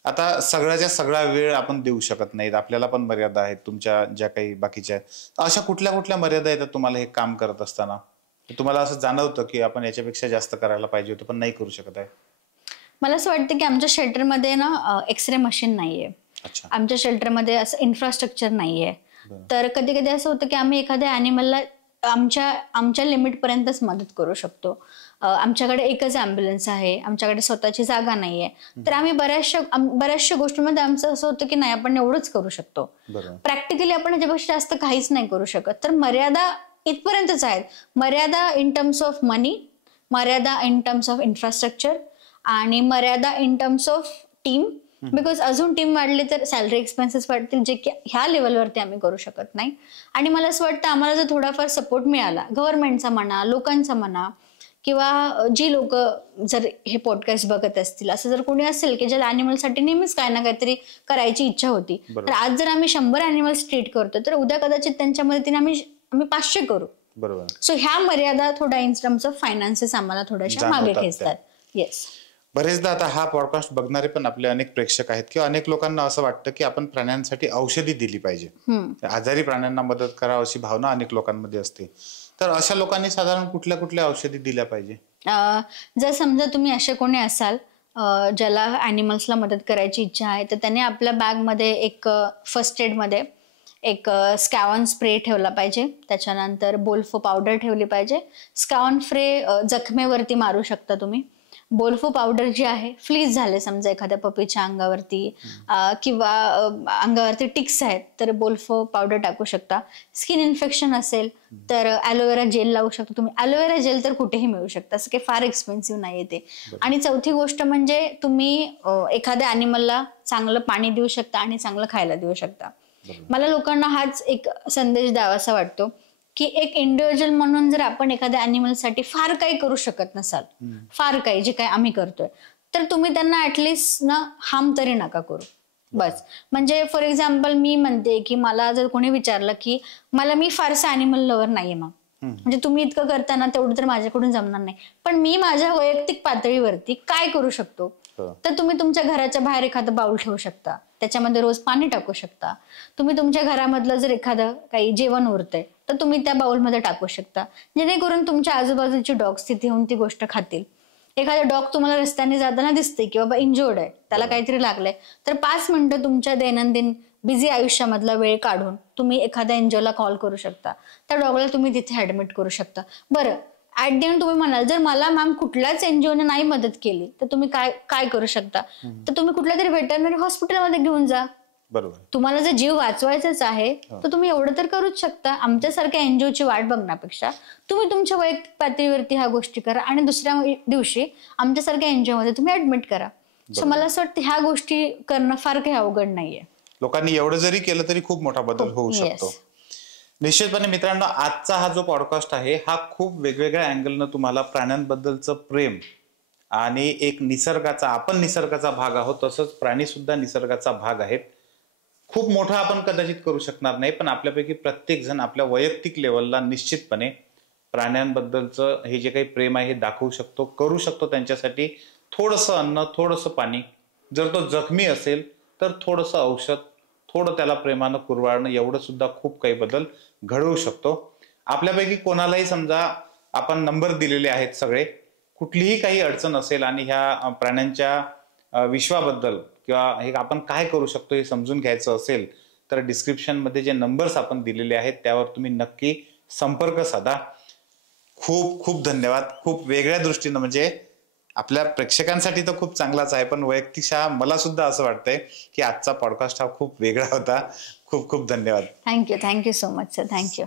आता सगळ्याच्या सगळा वेळ आपण देऊ शकत नाहीत, आपल्याला पण मर्यादा आहेत, तुमच्या ज्या काही बाकीच्या. अशा कुठल्या कुठल्या मर्यादा येतात तुम्हाला हे काम करत असताना? तुम्हाला असं जाणवतं की आपण याच्यापेक्षा जास्त करायला पाहिजे होतं पण नाही करू शकत आहे? मला असं वाटतं की आमच्या शेल्टरमध्ये ना एक्सरे मशीन नाहीये. आमच्या शेल्टरमध्ये असं इन्फ्रास्ट्रक्चर नाहीये. तर कधी कधी असं होतं की आम्ही एखाद्या ॲनिमलला आमच्या लिमिट पर्यंतच मदत करू शकतो. आमच्याकडे एकच ॲम्ब्युलन्स आहे, आमच्याकडे स्वतःची जागा नाहीये. तर आम्ही बऱ्याचशा गोष्टींमध्ये आमचं असं होतं की नाही, आपण एवढंच करू शकतो. प्रॅक्टिकली आपण याच्यापेक्षा जास्त काहीच नाही करू शकत. तर मर्यादा इथपर्यंतच आहेत. मर्यादा इन टर्म्स ऑफ मनी, मर्यादा इन टर्म्स ऑफ इन्फ्रास्ट्रक्चर आणि मर्यादा in terms of team. Because अजून टीम वाढली तर सॅलरी एक्सपेन्सेस वाढतील, जे की ह्या लेवलवरती आम्ही करू शकत नाही. आणि मला असं वाटतं आम्हाला जर थोडाफार सपोर्ट मिळाला, गव्हर्नमेंटचा म्हणा, लोकांचा म्हणा, किंवा जी लोक जर हे पॉडकास्ट बघत असतील, असं जर कोणी असेल की ज्याला ॲनिमलसाठी नेहमीच काय ना काहीतरी करायची इच्छा होती, तर आज जर आम्ही 100 ॲनिमल्स ट्रीट करतो तर उद्या कदाचित त्यांच्या मदतीने आम्ही 500 करू. बरोबर. सो ह्या मर्यादा थोड्या इन टर्म्स ऑफ फायनान्सेस आम्हाला थोड्याशा मागे खेचतात. येस. बरेचदा आता हा पॉडकास्ट बघणारे पण आपले अनेक प्रेक्षक आहेत किंवा अनेक लोकांना असं वाटतं की आपण प्राण्यांसाठी औषधी दिली पाहिजे, आजारी प्राण्यांना मदत करावी अशी भावना अनेक लोकांमध्ये असते. तर अशा लोकांनी साधारण कुठल्या कुठल्या औषधी दिल्या पाहिजे? जर समजा तुम्ही असे कोणी असाल ज्याला ॲनिमल्सला मदत करायची इच्छा आहे, तर त्याने आपल्या बॅगमध्ये एक फर्स्ट एडमध्ये एक स्कॅवन स्प्रे ठेवला पाहिजे. त्याच्यानंतर बोल्फो पावडर ठेवली पाहिजे. स्कॅवन स्प्रे जखमेवरती मारू शकता तुम्ही. बोल्फो पावडर जी आहे, फ्लीज झाले समजा एखाद्या पपीच्या अंगावरती किंवा अंगावरती टिक्स आहेत तर बोल्फो पावडर टाकू शकता. स्किन इन्फेक्शन असेल तर ॲलोवेरा जेल लावू शकता तुम्ही. ॲलोवेरा जेल तर कुठेही मिळू शकतं, असं काही फार एक्सपेन्सिव्ह नाही ते. आणि चौथी गोष्ट म्हणजे तुम्ही एखाद्या ॲनिमलला चांगलं पाणी देऊ शकता आणि चांगलं खायला देऊ शकता. मला लोकांना हाच एक संदेश द्यावासा वाटतो की एक इंडिव्हिज्युअल म्हणून जर आपण एखाद्या ॲनिमलसाठी फार काही करू शकत नसाल, फार काही जे काही आम्ही करतोय, तर तुम्ही त्यांना ऍटलिस्ट ना हार्म तरी नका करू. बस. म्हणजे फॉर एक्झाम्पल मी म्हणते की मला जर कोणी विचारलं की मी फारसा ॲनिमल लवर नाहीये, मग म्हणजे तुम्ही इतकं करताना तेवढं तर माझ्याकडून जमणार नाही, पण मी माझ्या वैयक्तिक पातळीवरती काय करू शकतो, तर तुम्ही तुमच्या घराच्या बाहेर एखादं बाउल ठेवू शकता, त्याच्यामध्ये रोज पाणी टाकू शकता. तुम्ही तुमच्या घरामधलं जर एखादं काही जेवण उरतंय तर तुम्ही त्या बाउलमध्ये टाकू शकता, जेणेकरून तुमच्या आजूबाजूची डॉग्स तिथे येऊन ती गोष्ट खातील. एखादा डॉग तुम्हाला रस्त्याने जाताना दिसते की बाबा इंजोर्ड आहे, त्याला काहीतरी लागलंय, तर 5 मिनिटं तुमच्या दैनंदिन बिझी आयुष्यामधला वेळ काढून तुम्ही एखाद्या एनजीओला कॉल करू शकता. त्या डॉगला तुम्ही तिथे ऍडमिट करू शकता. बरं, ऍट द एंड तुम्ही म्हणाल जर मला मॅम कुठल्याच एनजीओने नाही मदत केली तर तुम्ही काय करू शकता, तर तुम्ही कुठल्या तरी व्हेटरनरी हॉस्पिटलमध्ये घेऊन जा. बरोबर. तुम्हाला जर जीव वाचवायचाच आहे तर तुम्ही एवढं तर करूच शकता. आमच्यासारख्या एनजीओची वाट बघण्यापेक्षा तुम्ही तुमच्या वैयक्तिक पातळीवरती ह्या गोष्टी करा आणि दुसऱ्या दिवशी आमच्यासारख्या एनजीओ मध्ये तुम्ही ऍडमिट करा. सो मला असं वाटतं ह्या गोष्टी करणं फार काही अवघड नाहीये. लोकांनी एवढं जरी केलं तरी खूप मोठा बदल होऊ शकतो. निश्चितपणे मित्रांनो, आजचा हा जो पॉडकास्ट आहे हा खूप वेगवेगळ्या अँगलनं तुम्हाला प्राण्यांबद्दलचं प्रेम आणि एक निसर्गाचा, आपण निसर्गाचा भाग आहोत तसंच प्राणी सुद्धा निसर्गाचा भाग आहेत. खूप मोठं आपण कदाचित करू शकणार नाही, पण आपल्यापैकी प्रत्येक जण आपल्या वैयक्तिक लेवलला निश्चितपणे प्राण्यांबद्दलचं हे जे काही प्रेम आहे हे दाखवू शकतो, करू शकतो. त्यांच्यासाठी थोडंसं अन्न, थोडंसं पाणी, जर तो जखमी असेल तर थोडंसं औषध, थोडं त्याला प्रेमानं कुरवाळणं, एवढं सुद्धा खूप काही बदल घडवू शकतो. आपल्यापैकी कोणालाही समजा आपण नंबर दिलेले आहेत सगळे, कुठलीही काही अडचण असेल आणि ह्या प्राण्यांच्या विश्वाबद्दल किंवा हे आपण काय करू शकतो हे समजून घ्यायचं असेल तर डिस्क्रिप्शन मध्ये जे नंबर्स आपण दिलेले आहेत त्यावर तुम्ही नक्की संपर्क साधा. खूप खूप धन्यवाद. खूप वेगळ्या दृष्टीनं, म्हणजे आपल्या प्रेक्षकांसाठी तर खूप चांगलाच आहे, पण वैयक्तिकशः मला सुद्धा असं वाटतंय की आजचा पॉडकास्ट हा खूप वेगळा होता. खूप खूप धन्यवाद. Thank you so much sir. Thank you.